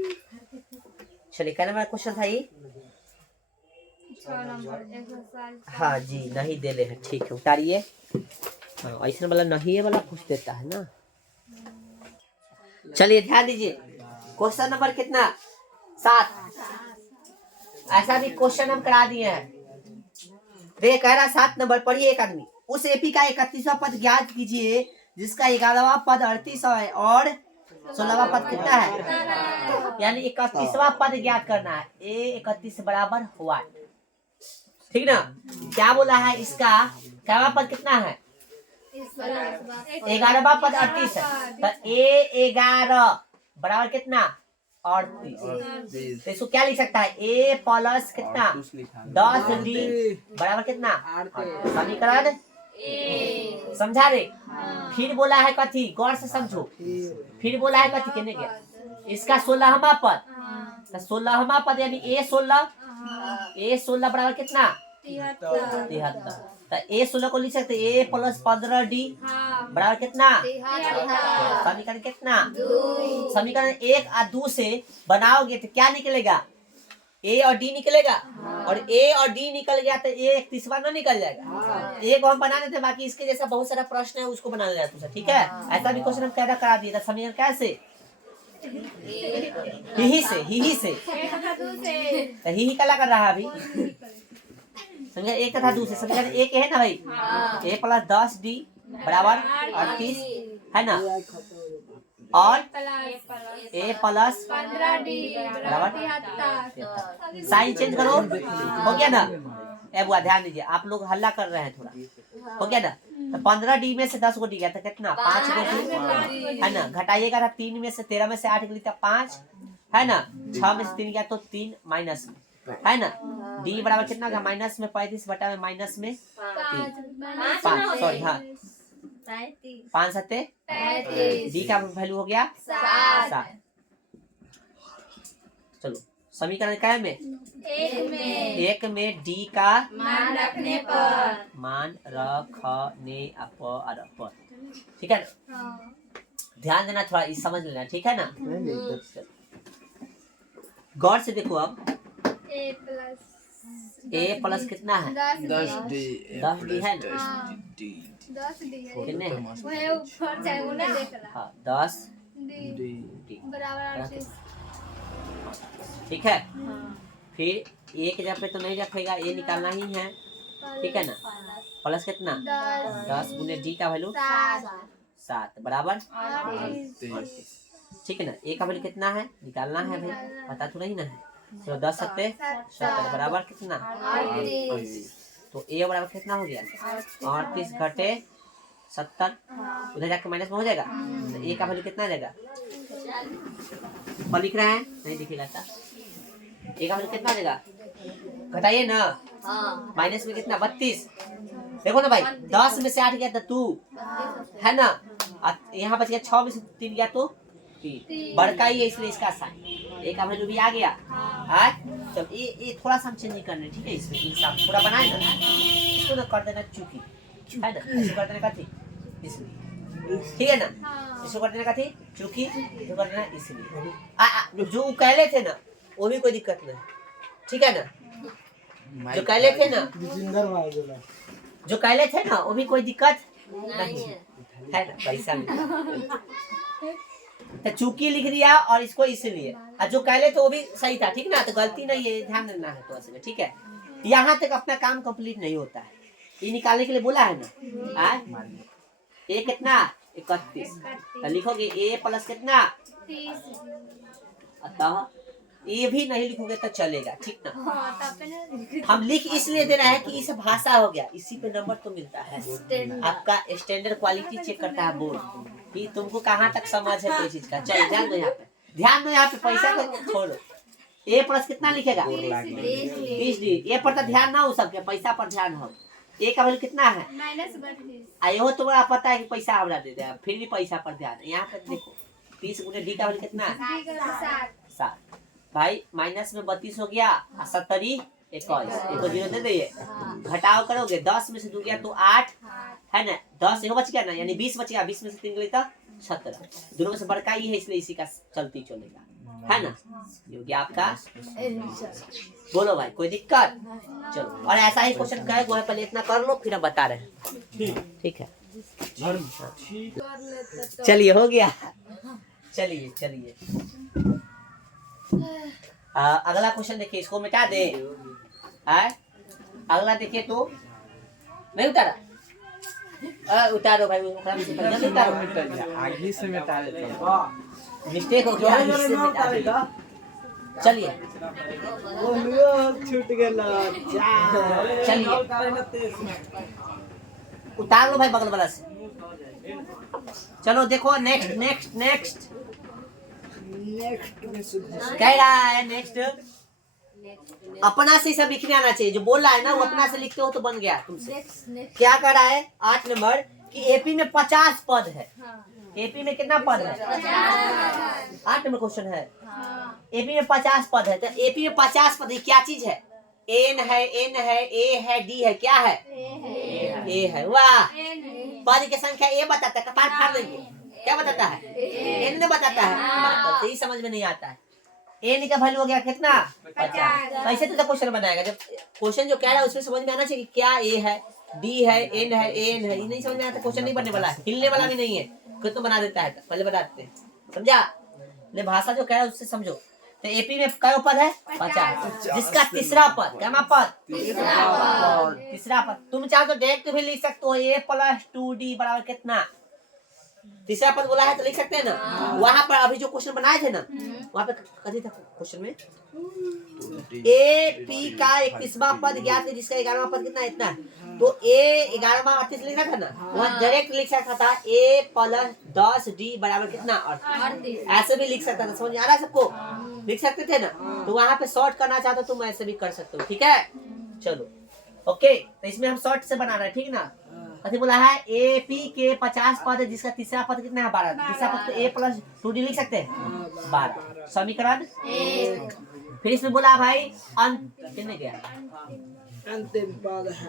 चलिए क्या नंबर क्वेश्चन था ये? हाँ जी नहीं दिले हैं, ठीक है उतारिए। हाँ ऐसा वाला नहीं है वाला पूछ देता है ना। चलिए ध्यान दीजिए क्वेश्चन नंबर कितना 7। ऐसा भी क्वेश्चन हम करा दिए हैं। वे कह रहा 7 नंबर पढ़िए एक आदमी। उस एपी का 31वां पद ज्ञात कीजिए जिसका 11वां पद 3800 है और 16वां पद कितना है। यानी 31वां पद ज्ञात करना है। A 31 बराबर हुआ, ठीक ना। क्या बोला है इसका क्या पद कितना है 11वां पद 38 है। तो A 11 बराबर कितना 38। तो इसको क्या लिख सकता है A प्लस कितना 10D बराबर कितना समीकरण समझा दे। फिर बोला है कथी गौर से समझो। फिर बोला है कथी कहने गया इसका 16वां पद। तो 16वां पद यानी A16 बराबर कितना 73। तो A16 को लिख सकते A प्लस 15D बराबर कितना समीकरण कितना समीकरण 1 और 2 से बनाओगे तो क्या निकलेगा ए और डी निकलेगा, और ए और डी निकल गया तो ए एक तीसरा ना निकल जाएगा। ए को हम बना देते, बाकी इसके जैसा बहुत सारा प्रश्न है उसको बनाना जाता है, ठीक है। ऐसा भी क्वेश्चन हम कैदा करा दिए था, समीकरण कैसे, ही से तो ही कला कर रहा है अभी, समीकरण एक तथा दूसरे, समीकरण एक है ना भाई, ए प्लस 10d बराबर 38 है ना, और ए प्लस 15D बराबर साइन चेंज करो, हो गया ना। ए बुआ ध्यान दीजिए, आप लोग हल्ला कर रहे हैं थोड़ा, हो गया ना। तो 15D में से 10 को डी गया था कितना, 5 को है ना, घटाइएगा था 3 में से 13 में से 8 गया 5 है ना, 6 में से 3 गया तो 3 माइनस में है ना, डी बराबर कितना का माइनस में 35 बटा में माइनस में 5 सॉरी हाँ 5 सत्ते डी का वैल्यू हो गया 7। चलो समीकरण क्या है में, एक में डी का मान रखने पर ठीक है ना। ध्यान देना थोड़ा, इस समझ लेना, ठीक है ना। गौर से देखो अब, ए प्लस कितना है 10D 10D है ना, 10D कितने हैं वह ऊपर जाए वो नहीं देख रहा। हाँ 10 D D बराबर 38। ठीक है। फिर एक जगह पे तो नहीं रखेगा, ये निकालना ही है, ठीक है ना। प्लस कितना 10 गुने डी का वैल्यू 7 बराबर 38, ठीक है ना। ए का वैल्यू कितना है निकालना है भाई, पता तो नहीं ना है, तो 10 सत्ते 70 बराबर कितना 38। तो ए बराबर कितना हो गया 38 घटे 70, उधर जाके माइनस में हो जाएगा, तो ए का वैल्यू कितना आ जाएगा, पर लिख रहे हैं नहीं दिखेगा था, ए का वैल्यू कितना आ जाएगा, घटाइए ना, माइनस में कितना 32, देखो ना भाई 10 में से 8 गया तो 2 है ना, यहाँ बच गया 6 में से 3 गया तो 3, बड़का ही है इसलिए इसका साइन, ए का वैल्यू भी आ गया। चल ये थोड़ा सा हम चेंज नहीं करने, ठीक है, इसमें इंसाफ पूरा बनाए ना, इसको ना कर देना चुकी है ना, इसको कर देना का थी इसलिए, ठीक है ना, इसको कर देना का थी चुकी, इसको कर देना इसलिए। जो कहले थे ना वो भी कोई दिक्कत नहीं, ठीक है ना, जो कहले थे ना वो भी कोई दिक्कत नहीं है ना, पैसा तो चूकी लिख दिया और इसको इसलिए, और जो कहले तो वो भी सही था, ठीक ना, तो गलती नहीं है, ध्यान देना है तो ऐसे में, ठीक है। यहाँ तक अपना काम कंप्लीट नहीं होता है, ये निकालने के लिए बोला है ना, ए कितना 31, तो लिखोगे ए प्लस कितना, अतः ये भी नहीं लिखोगे तो चलेगा, ठीक ना। हम लिख इसलिए दे रहे हैं कि इस भाषा हो गया, इसी पे नंबर तो मिलता है, आपका स्टैंडर्ड क्वालिटी चेक करता है बोर्ड कि तुमको कहाँ तक समझ है कोई चीज का। चलो ध्यान दो यहाँ पे, ध्यान दो यहाँ पे, पैसा को छोड़ो। ए प्लस कितना लिखेगा 20D, ए पर तो ध्यान ना हो सबके, पैसा पर ध्यान हो। ए का वैल्यू कितना है आयो, तो बड़ा पता है कि पैसा हमरा दे दे, फिर भी पैसा पर ध्यान। यहाँ पे देखो 30 गुने डी का वैल्यू कितना है 7 भाई, माइनस में 32 हो गया, 70 21 को जीरो दे दिए, घटाव करोगे 10 में से 2 गया तो 8 है ना, 10 एगो बच गया ना, यानी 20 बच गया, 20 में से 3 गए तो 17, दोनों में से बड़का ही है इसलिए इसी का चलती चलेगा, है ना। ये हो गया आपका, बोलो भाई कोई दिक्कत। चलो और ऐसा ही क्वेश्चन कहे वो है, पहले इतना कर लो फिर हम बता रहे हैं, ठीक है। चलिए हो गया, चलिए अगला क्वेश्चन देखिए, इसको मिटा दे, अगला देखिए तो नहीं उतारा, उतारो भाई, उतारो आगे से मिटा देते मिस्टेक हो गया, आगे से मिटा दे। चलिए छूट गया, चलिए उतार लो भाई बगल वाला से। चलो देखो नेक्स्ट कह रहा है, नेक्स्ट अपना से सब लिखने आना चाहिए, जो बोल रहा है ना वो अपना से लिखते हो तो बन गया तुमसे। क्या कर रहा है 8 नंबर कि एपी में 50 पद है, एपी में कितना पद है 8 नंबर क्वेश्चन है, एपी में 50 पद है, तो एपी में 50 पद है, क्या चीज है, एन है, ए है, डी है, क्या है ए है, वाह, पद की संख्या ए बताता है, कपार फाड़ देंगे, क्या बताता है एन ने बताता है, बात तो सही समझ में नहीं आता है, एन का वैल्यू हो गया कितना 50। 50। कैसे तो क्वेश्चन बनाएगा जब क्वेश्चन जो कह रहा है उसमें समझ में आना चाहिए कि क्या ए है डी है एन है एन है, ये नहीं समझ में आता क्वेश्चन नहीं बनने वाला है, हिलने वाला भी नहीं है, खुद तो बना देता है, पहले बता देते हैं, समझा। ले भाषा जो कह रहा है उससे समझो। तो एपी में क्या पद है 50, जिसका तीसरा पद क्या पद तीसरा पद। तुम चाहो तो डायरेक्ट भी लिख सकते हो a + 2d बराबर कितना, तीसरा पद बोला है तो लिख सकते हैं ना। वहां पर अभी जो क्वेश्चन बनाए थे ना वहां पे कथी था क्वेश्चन में ए पी का 31वां पद ज्ञात है जिसका 11वां पद कितना है इतना है। तो ए 11वां 38 लिखना था ना, वहां डायरेक्ट लिख सकता था a + 10d बराबर कितना 38, ऐसे भी लिख सकता था। समझ आ रहा है सबको, लिख सकते थे ना। तो वहां पे शॉर्ट करना चाहते हो तुम ऐसे भी कर सकते हो, ठीक है। चलो ओके, तो इसमें हम शॉर्ट से बना रहे हैं, ठीक ना। कथी बोला है ए पी के 50 पद है जिसका तीसरा पद कितना है 12, तीसरा पद तो a + 2d लिख सकते हैं 12 समीकरण। फिर इसमें बोला भाई कितने गया अंतिम पद है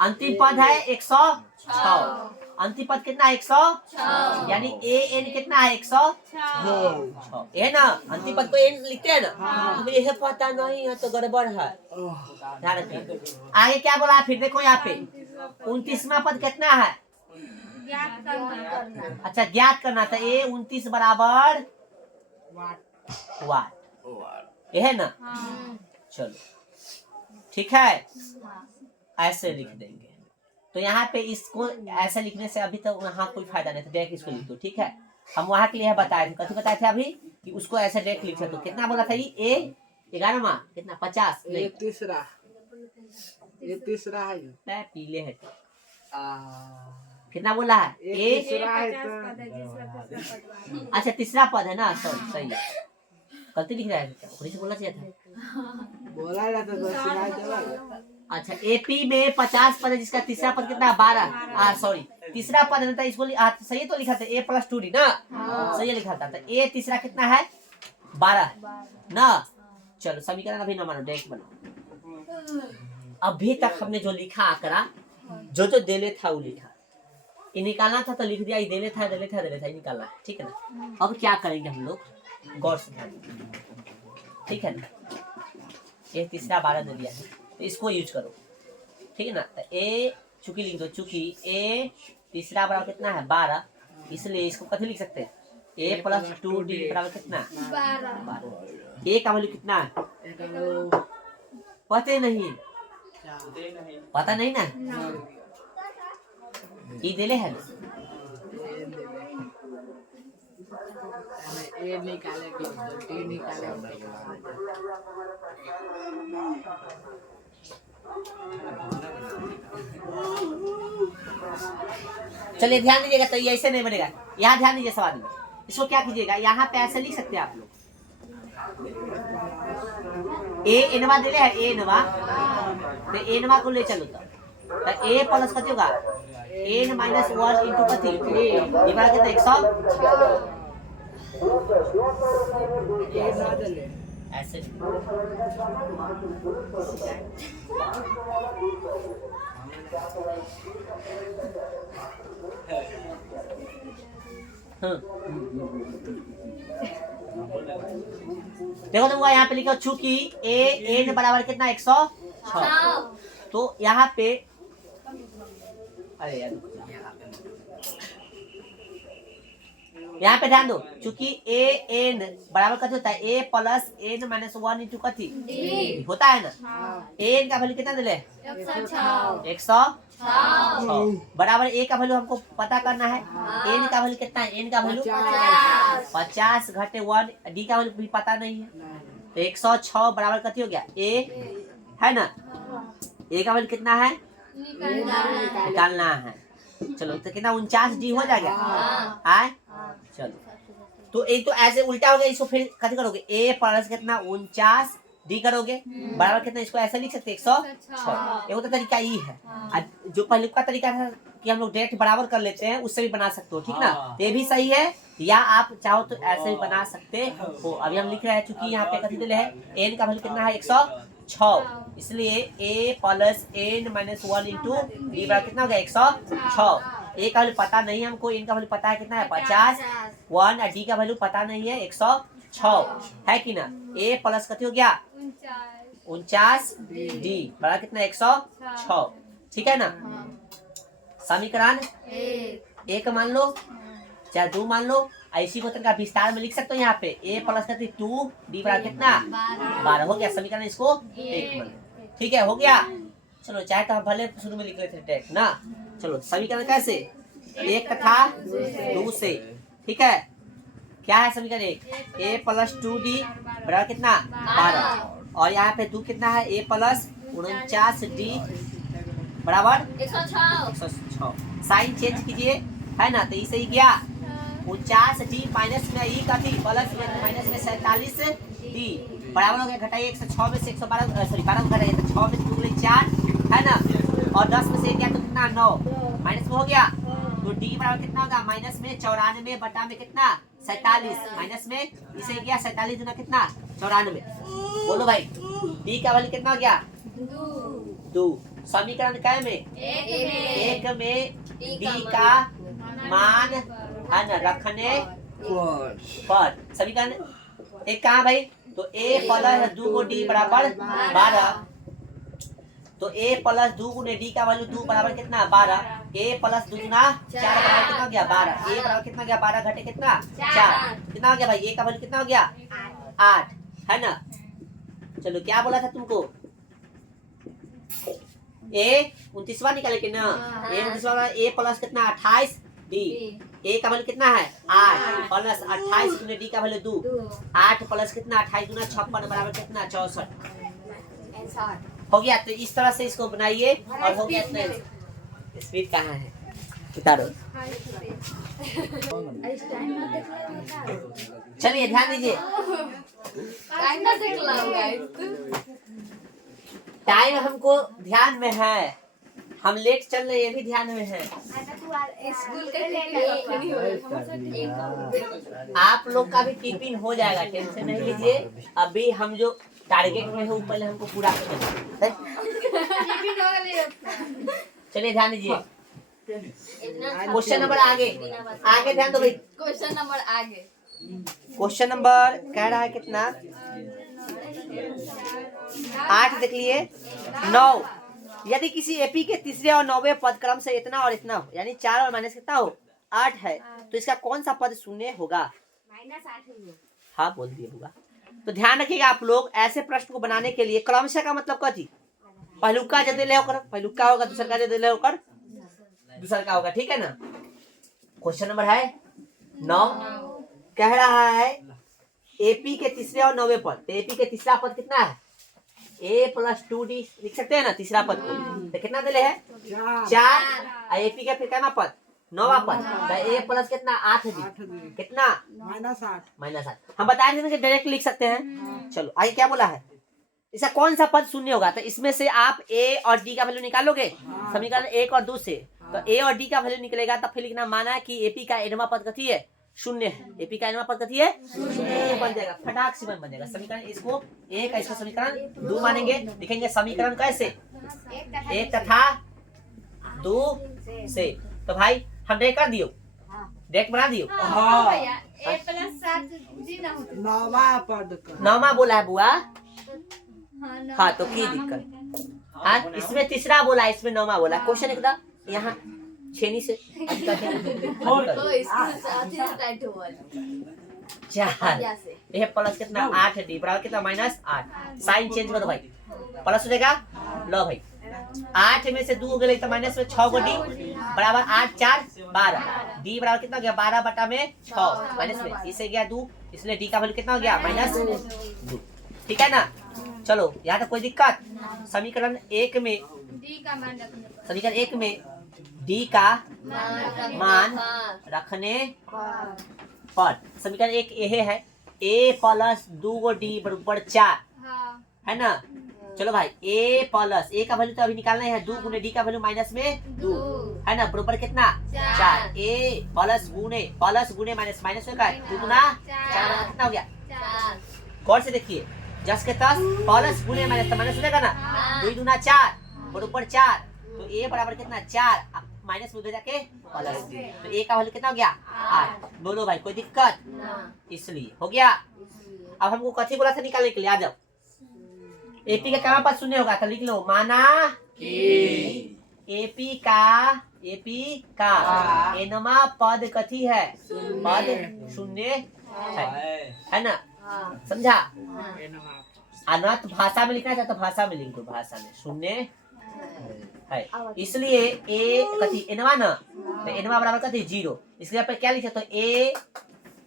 अंतिम पद है 106, अंतिम पद कितना है 106, यानी ए एन कितना है 106 है ना। अंतिम पद को एन लिखते हैं ना, तो यह पता नहीं है तो गड़बड़ है, ध्यान रखिए। आगे क्या बोला है फिर देखो यहाँ पे 29वां पद कितना है ज्ञात करना। अच्छा ज्ञात करना था ए 29 बराबर वाट, ये है ना। चलो ठीक है, ऐसे लिख देंगे। तो यहाँ पे इसको ऐसे लिखने से अभी तक वहाँ कोई फायदा नहीं था, डायरेक्ट इसको लिख दो, ठीक है। हम वहाँ के लिए बताए थे, कथी बताए थे अभी कि उसको ऐसे डायरेक्ट लिख सकते हो। कितना बोला था ये ए 11वां कितना 50 ये तीसरा है नहीं पीले है तो। आ कितना बोला है ए तीसरा है तो अच्छा तीसरा पद है ना, सही है, गलती लिख रहा है क्या, से बोलना चाहिए था। बोला जाता तो सुनाई देगा। अच्छा एपी में 50 पद है जिसका तीसरा पद कितना है 12, सॉरी तीसरा पद है ना, इसको सही तो लिखा था a + 2d ना, सही लिखा था। तो ए तीसरा कितना है 12 ना। चलो समीकरण अभी ना मानो, डायरेक्ट बनाओ। अभी तक हमने जो लिखा आंकड़ा जो देले था वो लिखा, ये निकालना था तो लिख दिया, ये देले था ये निकालना है, ठीक है ना। अब क्या करेंगे हम लोग गौर से ध्यान, ठीक है ना। ये तीसरा 12 दे दिया है तो इसको यूज करो, ठीक है ना। तो ए चूंकि लिख दो, चूंकि ए तीसरा बराबर कितना है 12, इसलिए इसको कथी लिख सकते हैं a + 2d बराबर कितना 12। ए का वैल्यू कितना है पता नहीं ना, ये देले है ना। ए निकाले के डी निकाले चलिए ध्यान दीजिएगा, तो ये ऐसे नहीं बनेगा। यहाँ ध्यान दीजिए सवाल में, इसको क्या कीजिएगा यहाँ पे ऐसे लिख सकते हैं आप लोग, ए एनवा दे है ए एनवा, तो एनवा को ले चलो तो ए प्लस कथी होगा एन - 1 इंटू कथी ये बड़ा कितना 100 ए ना दले ऐसे। देखो तुमको यहाँ पे लिखा चूंकि ए एन बराबर कितना 106, तो यहाँ पे अरे यार यहाँ पे ध्यान दो, चूंकि ए एन बराबर कथी होता है ए प्लस एन - 1 इंटू कथी होता है ना। एन का वैल्यू कितना दिले 106 बराबर ए का वैल्यू हमको पता करना है। एन का वैल्यू कितना है, एन का वैल्यू 50 घटे 1, डी का वैल्यू भी पता नहीं है, तो 106 बराबर कथी हो गया ए है ना। ए का वैल्यू कितना है निकालना है। चलो तो कितना 49 डी हो जाएगा आए। चलो तो एक तो ऐसे उल्टा हो गया, इसको फिर कथी करोगे ए प्लस कितना 49 डी करोगे बराबर कितना, इसको ऐसा लिख सकते 106। ये तो तरीका ही है। जो पहले का तरीका था कि हम लोग डायरेक्ट बराबर कर लेते हैं, उससे भी बना सकते हो, ठीक ना। ये भी सही है, या आप चाहो तो ऐसे भी बना सकते हो। अभी हम लिख रहे हैं चूंकि यहाँ पे कथी दिले है एन का वैल्यू कितना है 106, इसलिए a plus n - 1 into D बराबर कितना हो गया 106। ए का वैल्यू पता नहीं हमको, एन का वैल्यू पता है कितना है 50 1, और डी का वैल्यू पता नहीं है 106। 6 है कि ना। a प्लस कथी हो गया 49 d बराबर कितना 106। ठीक है ना। समीकरण एक मान लो चाहे 2 मान लो, इसी को तरीका विस्तार में लिख सकते हो यहाँ पे a प्लस कथी 2 d बराबर कितना 12 हो गया। समीकरण इसको एक मान लो। ठीक है हो गया। चलो चाहे तो हम भले शुरू में लिख लेते थे टेक ना। चलो समीकरण कैसे एक तथा 2 से। ठीक है क्या है समीकरण एक a प्लस 2d बराबर कितना 12 और यहाँ पे 2 कितना है a प्लस 49d बराबर 106। साइन चेंज कीजिए है ना। तो इसे ही गया 49d माइनस में ई का थी प्लस में माइनस में 47d बराबर हो गया। घटाइए 106 में से 112 सॉरी 12 को घटाइए तो 6 में से 2 गुणे 4 है ना। और 10 में से गया तो कितना 9 माइनस में हो गया। तो d बराबर कितना होगा माइनस में 94 बटा में कितना 47 माइनस में इसे गया 47 गुना कितना 94। बोलो भाई d का वैल्यू कितना हो गया 2। समीकरण क्या में एक में d का मान है ना रखने पर। समीकरण एक कहाँ भाई तो a प्लस 2 को d बराबर 12 तो a प्लस 2 गुने d का वैल्यू 2 बराबर कितना 12 a प्लस 2 गुना 4 बराबर कितना हो गया 12 a बराबर कितना हो गया 12 घटे कितना 4 कितना हो गया भाई a का वैल्यू कितना हो गया 8 है ना। चलो क्या बोला था तुमको a 29वां निकाले के ना a 29वां a प्लस कितना 28 d a का वैल्यू कितना है 8 प्लस 28 गुने d का वैल्यू 2 8 प्लस कितना 28 गुना 56 बराबर कितना 64 हो गया। तो इस तरह से इसको बनाइए और हो गया। इतना स्पीड कहाँ है उतारो। चलिए ध्यान दीजिए टाइम हमको ध्यान में है, हम लेट चल रहे ये भी ध्यान में है। आप लोग का भी टिफिन हो जाएगा टेंशन नहीं लीजिए। अभी हम जो टारगेट में है पहले हमको पूरा करना है। चलिए ध्यान दीजिए क्वेश्चन नंबर आगे आगे ध्यान दो भाई। क्वेश्चन नंबर कह रहा है कितना 8 देख लिए 9। यदि किसी एपी के तीसरे और 9वें पद क्रम से इतना और इतना हो यानी 4 और माइनस कितना हो 8 है तो इसका कौन सा पद शून्य होगा। हाँ बोल दिए होगा। तो ध्यान रखिएगा आप लोग ऐसे प्रश्न को बनाने के लिए क्रमशः का मतलब कथी पहलुका जदे ले होकर पहलुका होगा दूसर का जदे ले होकर दूसर का होगा। ठीक है ना। क्वेश्चन नंबर है 9 कह रहा है एपी के तीसरे और 9वें पद। तो एपी के तीसरा पद कितना है a प्लस 2d लिख सकते हैं ना तीसरा पद को। तो कितना दिले है 4 एपी का फिर कितना पद 9वां पद तो a प्लस कितना 8d कितना -8 हम बताए थे कि डायरेक्ट लिख सकते हैं। चलो आगे क्या बोला है इसका कौन सा पद शून्य होगा। तो इसमें से आप a और d का वैल्यू निकालोगे समीकरण 1 और 2 से। तो a और d का वैल्यू निकलेगा तब फिर लिखना माना कि एपी का एनवा पद कथी है शून्य है। एपी का एनवा पद कथी है शून्य बन जाएगा फटाक से बन जाएगा। समीकरण इसको एक इसको समीकरण 2 मानेंगे। लिखेंगे समीकरण कैसे 1 तथा 2 से। तो भाई हम डायरेक्ट कर दियो डायरेक्ट बना दियो। नौवा बोला है बुआ। हाँ तो की दिक्कत हाँ इसमें तीसरा बोला इसमें नौवा बोला। क्वेश्चन एकदम यहाँ छेनी से 4 ये प्लस कितना 8d बराबर कितना -8 साइन चेंज करो भाई प्लस हो जाएगा। लो भाई 8 में से 2 गए तो माइनस में 6 को d बराबर 8 4 12 d बराबर कितना हो गया 12 बटा में 6 माइनस में इसे गया 2 इसलिए d का वैल्यू कितना हो गया -2। ठीक है ना। चलो यहाँ तो कोई दिक्कत। समीकरण 1 में समीकरण 1 में d का मान रखने पर समीकरण 1 यह है a प्लस 2d बराबर 4 है ना। चलो भाई a प्लस a का वैल्यू तो अभी निकालना है 2 गुने d का वैल्यू माइनस में 2 है ना बराबर कितना 4 a प्लस गुने माइनस में का 2 गुना 4 कितना हो गया गौर से देखिए जस के तस प्लस गुने माइनस हो जाएगा ना 2 गुना 4 बराबर 4 तो a बराबर कितना 4 माइनस में उधर जाके प्लस, तो ए का वैल्यू कितना हो गया 8। बोलो भाई कोई दिक्कत, इसलिए हो गया। अब हमको कथी बोला था निकालने के लिए, आ जाओ। एपी का क्या पद शून्य होगा, तो लिख लो माना कि एपी का एनमा पद कथी है, पद शून्य है ना, समझा। अनर्थ भाषा में लिखना चाहते तो भाषा में लिख दो, भाषा में शून्य है, इसलिए ए कथी एनवा ना, तो एनवा बराबर कथी 0, इसलिए आप क्या लिखे तो A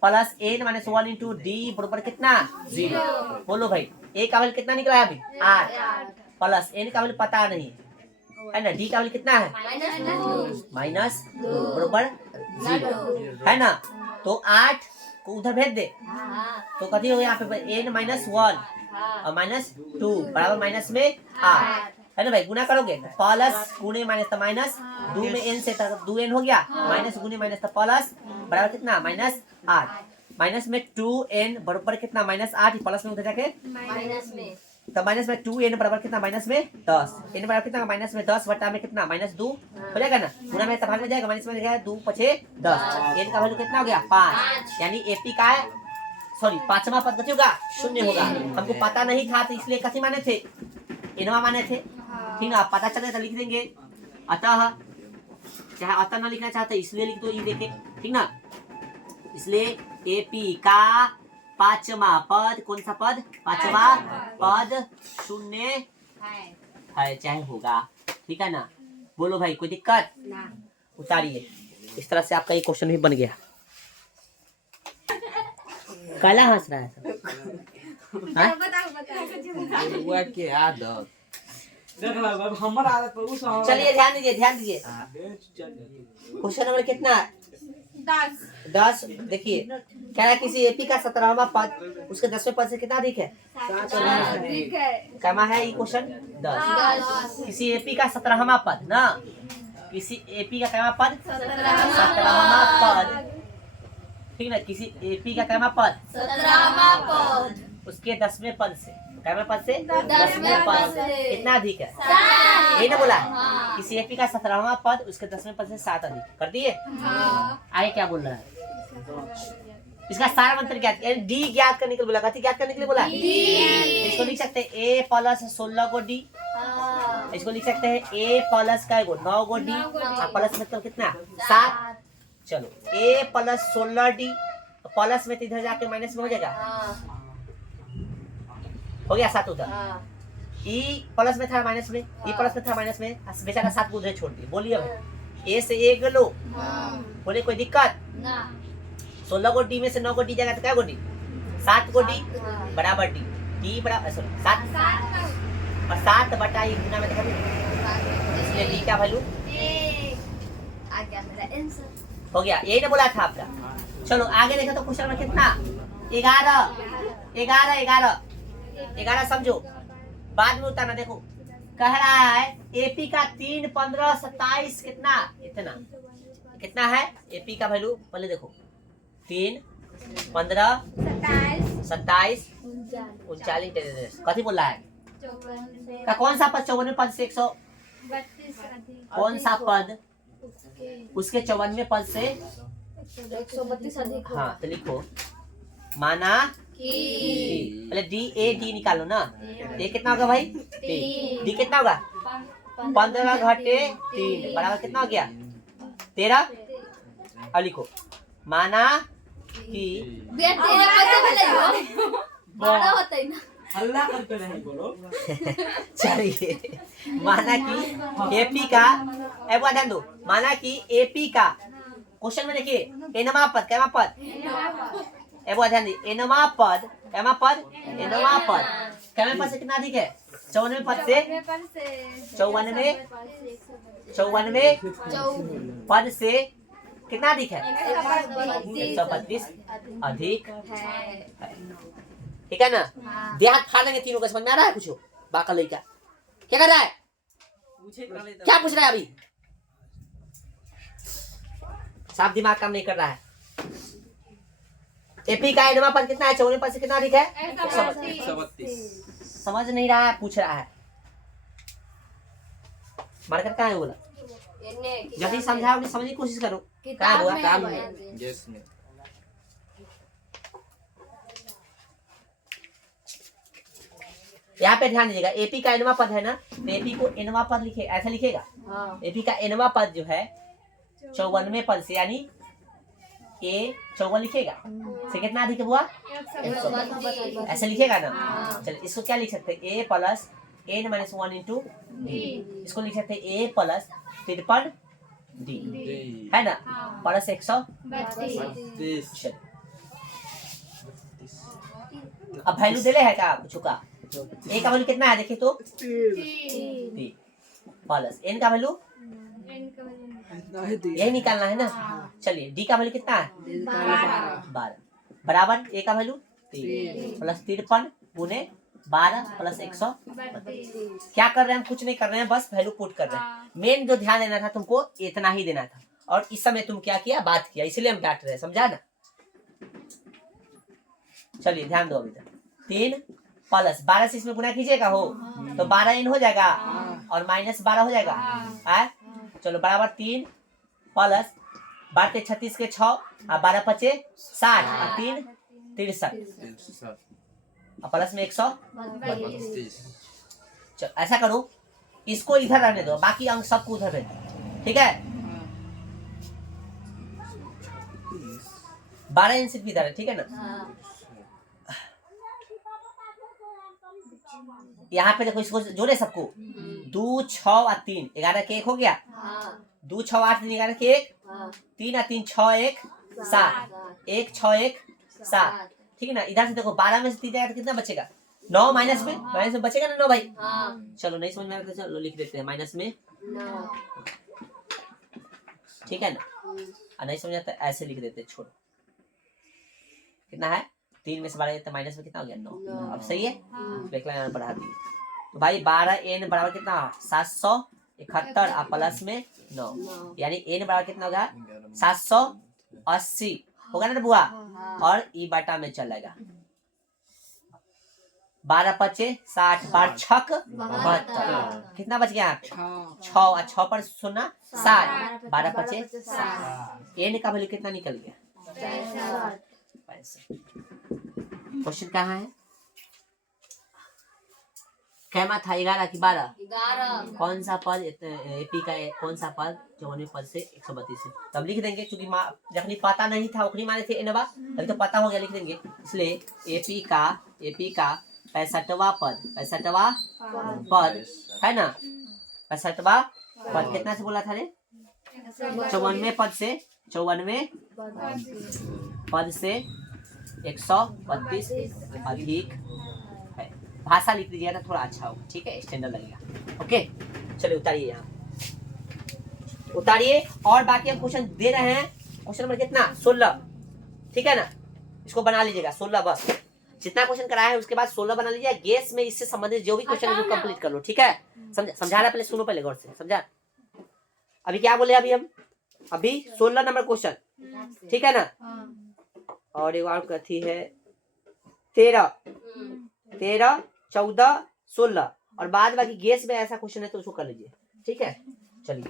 plus N minus 1 into D बराबर कितना 0। बोलो भाई ए का वैल्यू कितना निकला है अभी 8, प्लस एन का वैल्यू पता नहीं है ना, डी का वैल्यू कितना है माइनस 2 बराबर 0 है ना, तो 8 को उधर भेज दे, तो कथी हो यहाँ पे एन माइनस 1 और माइनस 2 बराबर माइनस में 8 है ना भाई, गुना करोगे प्लस गुणे माइनस तो माइनस 2 में एन से 2 एन हो गया, माइनस गुणे माइनस तो प्लस बराबर कितना माइनस 8, माइनस में 2 एन बराबर कितना माइनस 8, प्लस में उधर जाके माइनस में, तो माइनस में 2 एन बराबर कितना माइनस में 10, एन बराबर कितना माइनस में 10 बटा में कितना माइनस 2 हो जाएगा ना, गुना में भाग में जाएगा, माइनस में जाएगा 2 5 10, एन का वैल्यू कितना हो गया 5, यानी एपी का है सॉरी पांचवा पद कथी होगा शून्य होगा। हमको पता नहीं था तो इसलिए कथी माने थे एनवा माने थे, ठीक ना, पता चले तो लिख देंगे, अतः चाहे अतः ना लिखना चाहते इसलिए लिख दो ये देखे, ठीक ना। इसलिए एपी का पांचवा पद, कौन सा पद पांचवा पद शून्य है चाहे होगा, ठीक है ना। बोलो भाई कोई दिक्कत, उतारिए। इस तरह से आपका ये क्वेश्चन भी बन गया। काला हंस रहा है सब, हुआ के आदत देख लो अब हमर आदत पर उस चलिए ध्यान दीजिए। क्वेश्चन नंबर कितना 10 देखिए, कह रहा है किसी एपी का 17वां पद उसके 10वें पद से कितना अधिक है, कमा है ये क्वेश्चन 10। किसी एपी का 17वां पद ना, किसी एपी का क्या पद 17वां पद, ठीक ना, किसी एपी का क्या पद 17वां पद उसके 10वें पद से, क्या पद से 10वें पद कितना अधिक है, 7, ये ना बोला किसी एपी का 17वां पद उसके 10वें पद से 7 अधिक कर दिए। आगे क्या बोल रहा है, इसका सारा मंत्र ज्ञात, डी ज्ञात करने के लिए बोला, कथी ज्ञात करने के लिए बोला, इसको लिख सकते हैं ए प्लस 16 को डी, इसको लिख सकते हैं ए प्लस का 9 को डी, प्लस मतलब कितना 7, चलो ए प्लस 16 डी प्लस में तो इधर जाके माइनस में हो जाएगा, हो गया 7 उधर, ई प्लस में था माइनस में, ई प्लस में था माइनस में, बेचारा 7 को उधर छोड़ दिए। बोलिए अब ए से ए लो, बोले कोई दिक्कत, 16 को डी में से 9 को डी जाएगा तो क्या को डी 7 को डी बराबर डी, डी बराबर सॉरी 7 और 7 बटा ये गुना में देखा, इसलिए डी का वैल्यू आ गया मेरा आंसर, हो गया, यही ना बोला था आपका। चलो आगे देखो तो क्वेश्चन में कितना 11 समझो, बाद में उतारना। देखो कह रहा है एपी का 3 15 27 कितना है एपी का वैल्यू, पहले देखो 3 15 27 39 कथी बोल रहा है का कौन सा पद 54वें पद से 132 कौन सा पद उसके 54वें पद से 132 अधिक, हाँ तो लिखो माना पहले डी ए डी निकालो ना, ए कितना होगा भाई डी कितना होगा 15 घटे 3 बराबर कितना हो गया 13, अब लिखो माना कि बड़ा होता है ना, हल्ला करते नहीं बोलो चलिए माना कि एपी का एक बार ध्यान दो, माना कि एपी का क्वेश्चन में देखिए एनवा पद क्या पद, एक बार ध्यान दीजिए एनवा पद क्या पद क्या पद से कितना अधिक है 54वें पद से 54वें पद से कितना अधिक है 132 अधिक है, ठीक है ना। देहात फाड़ लेंगे तीनों का, समझ में आ रहा है कुछ बाका लड़का क्या कर रहा है, क्या पूछ रहा है अभी, साफ दिमाग काम नहीं कर रहा है। एपी का एनवा पद कितना है 54वें पद से कितना अधिक है 132, समझ नहीं रहा है पूछ रहा है, मार्कर कहाँ है बोला जल्दी समझाओगे, समझने की कोशिश करो। किताब हुआ? में काम है में। भाई। यस में यहाँ पे ध्यान दीजिएगा, एपी का एनवा पद है ना, तो एपी को एनवा पद लिखे, ऐसा लिखेगा। हाँ। एपी का एनवा पद जो है 54वें पद से, यानी ए 54 लिखेगा, से कितना अधिक हुआ? 132। ऐसे लिखेगा ना। हाँ। चलिए इसको क्या लिख सकते हैं, A plus N minus 1 into D. इसको लिख सकते हैं ए प्लस 53 डी, है ना, प्लस 132। चलिए अब वैल्यू दे ले है क्या कुछ का? ए का वैल्यू कितना है देखिए तो, 3 प्लस एन का वैल्यू यही निकालना है ना। चलिए डी का वैल्यू कितना है? 12 बराबर ए का वैल्यू 3 प्लस 53 गुने 12 प्लस 132। क्या कर रहे हैं हम? कुछ नहीं कर रहे हैं, बस वैल्यू पुट कर रहे हैं। मेन जो ध्यान देना था तुमको, इतना ही देना था, और इस समय तुम क्या किया? बात किया, इसलिए हम डांट रहे हैं, समझा ना। चलिए ध्यान दो अभी तक। 3 प्लस 12 से इसमें गुना कीजिएगा हो, तो 12 इन हो जाएगा और माइनस 12 हो जाएगा। चलो बराबर 3 प्लस 12 36 के 6 और 12 पचे 60 और 3 63 और प्लस में 132। चलो ऐसा करो, इसको इधर रहने दो, बाकी अंक सबको उधर भेज दो, ठीक है। 12 इन सिर्फ इधर है, ठीक है ना। यहाँ पे देखो, इसको जोड़े सबको, 2 6 और 3 11 के 1 हो गया। 2 6 8 3 11 के 1, 3 और 3 6 1 7, 1 6 1 7, ठीक है ना। इधर से देखो 12 में से 3 जाएगा तो कितना बचेगा? 9 माइनस में बचेगा ना 9 भाई। चलो नहीं समझ में आ रहा तो चलो लिख देते हैं माइनस में 9, ठीक है ना। और नहीं समझ आता ऐसे लिख देते हैं, छोड़ो। कितना है? 3 में से 12 तो माइनस में कितना हो गया? 9। अब सही है, एक लाइन बढ़ा दिए तो भाई 12 एन बराबर कितना? 771 और प्लस में 9, यानी एन बराबर कितना होगा? 780 होगा ना बुआ, और ई बटा में चलेगा। 12 पचे 60, 12 छक 72, कितना बच गया? 6 और 6 पर 0 60, 12 पचे 60। एन का वैल्यू कितना निकल गया? 65। क्वेश्चन कहाँ है? कैमा था 11 की 12? 11। कौन सा पद एपी का कौन सा पद 54वें पद से 132 से? तब लिख देंगे, क्योंकि जब पता नहीं था उखरी मारे थे एनवा, अभी तो पता हो गया, लिख देंगे। इसलिए एपी का 65वां पद, 65वां पद है ना, 65वां पद कितना से बोला था ने? 54वें पद से, 54वें पद से 132 अधिक है। भाषा लिख दीजिएगा ना, थोड़ा अच्छा होगा, ठीक है, स्टैंडर्ड लगेगा। ओके चलिए उतारिए, यहाँ उतारिए। और बाकी हम क्वेश्चन दे रहे हैं, क्वेश्चन नंबर कितना? 16, ठीक है ना। इसको बना लीजिएगा 16, बस जितना क्वेश्चन कराया है उसके बाद 16 बना लीजिए। गैस में इससे संबंधित जो भी क्वेश्चन है वो कंप्लीट कर लो, ठीक है। समझा रहा, पहले सुनो, पहले गौर से समझा। अभी क्या बोले? अभी 16 नंबर क्वेश्चन, ठीक है ना। और एक और कथी है 13 14 16, और बाद बाकी गैस में ऐसा क्वेश्चन है तो उसको कर लीजिए, ठीक है। चलिए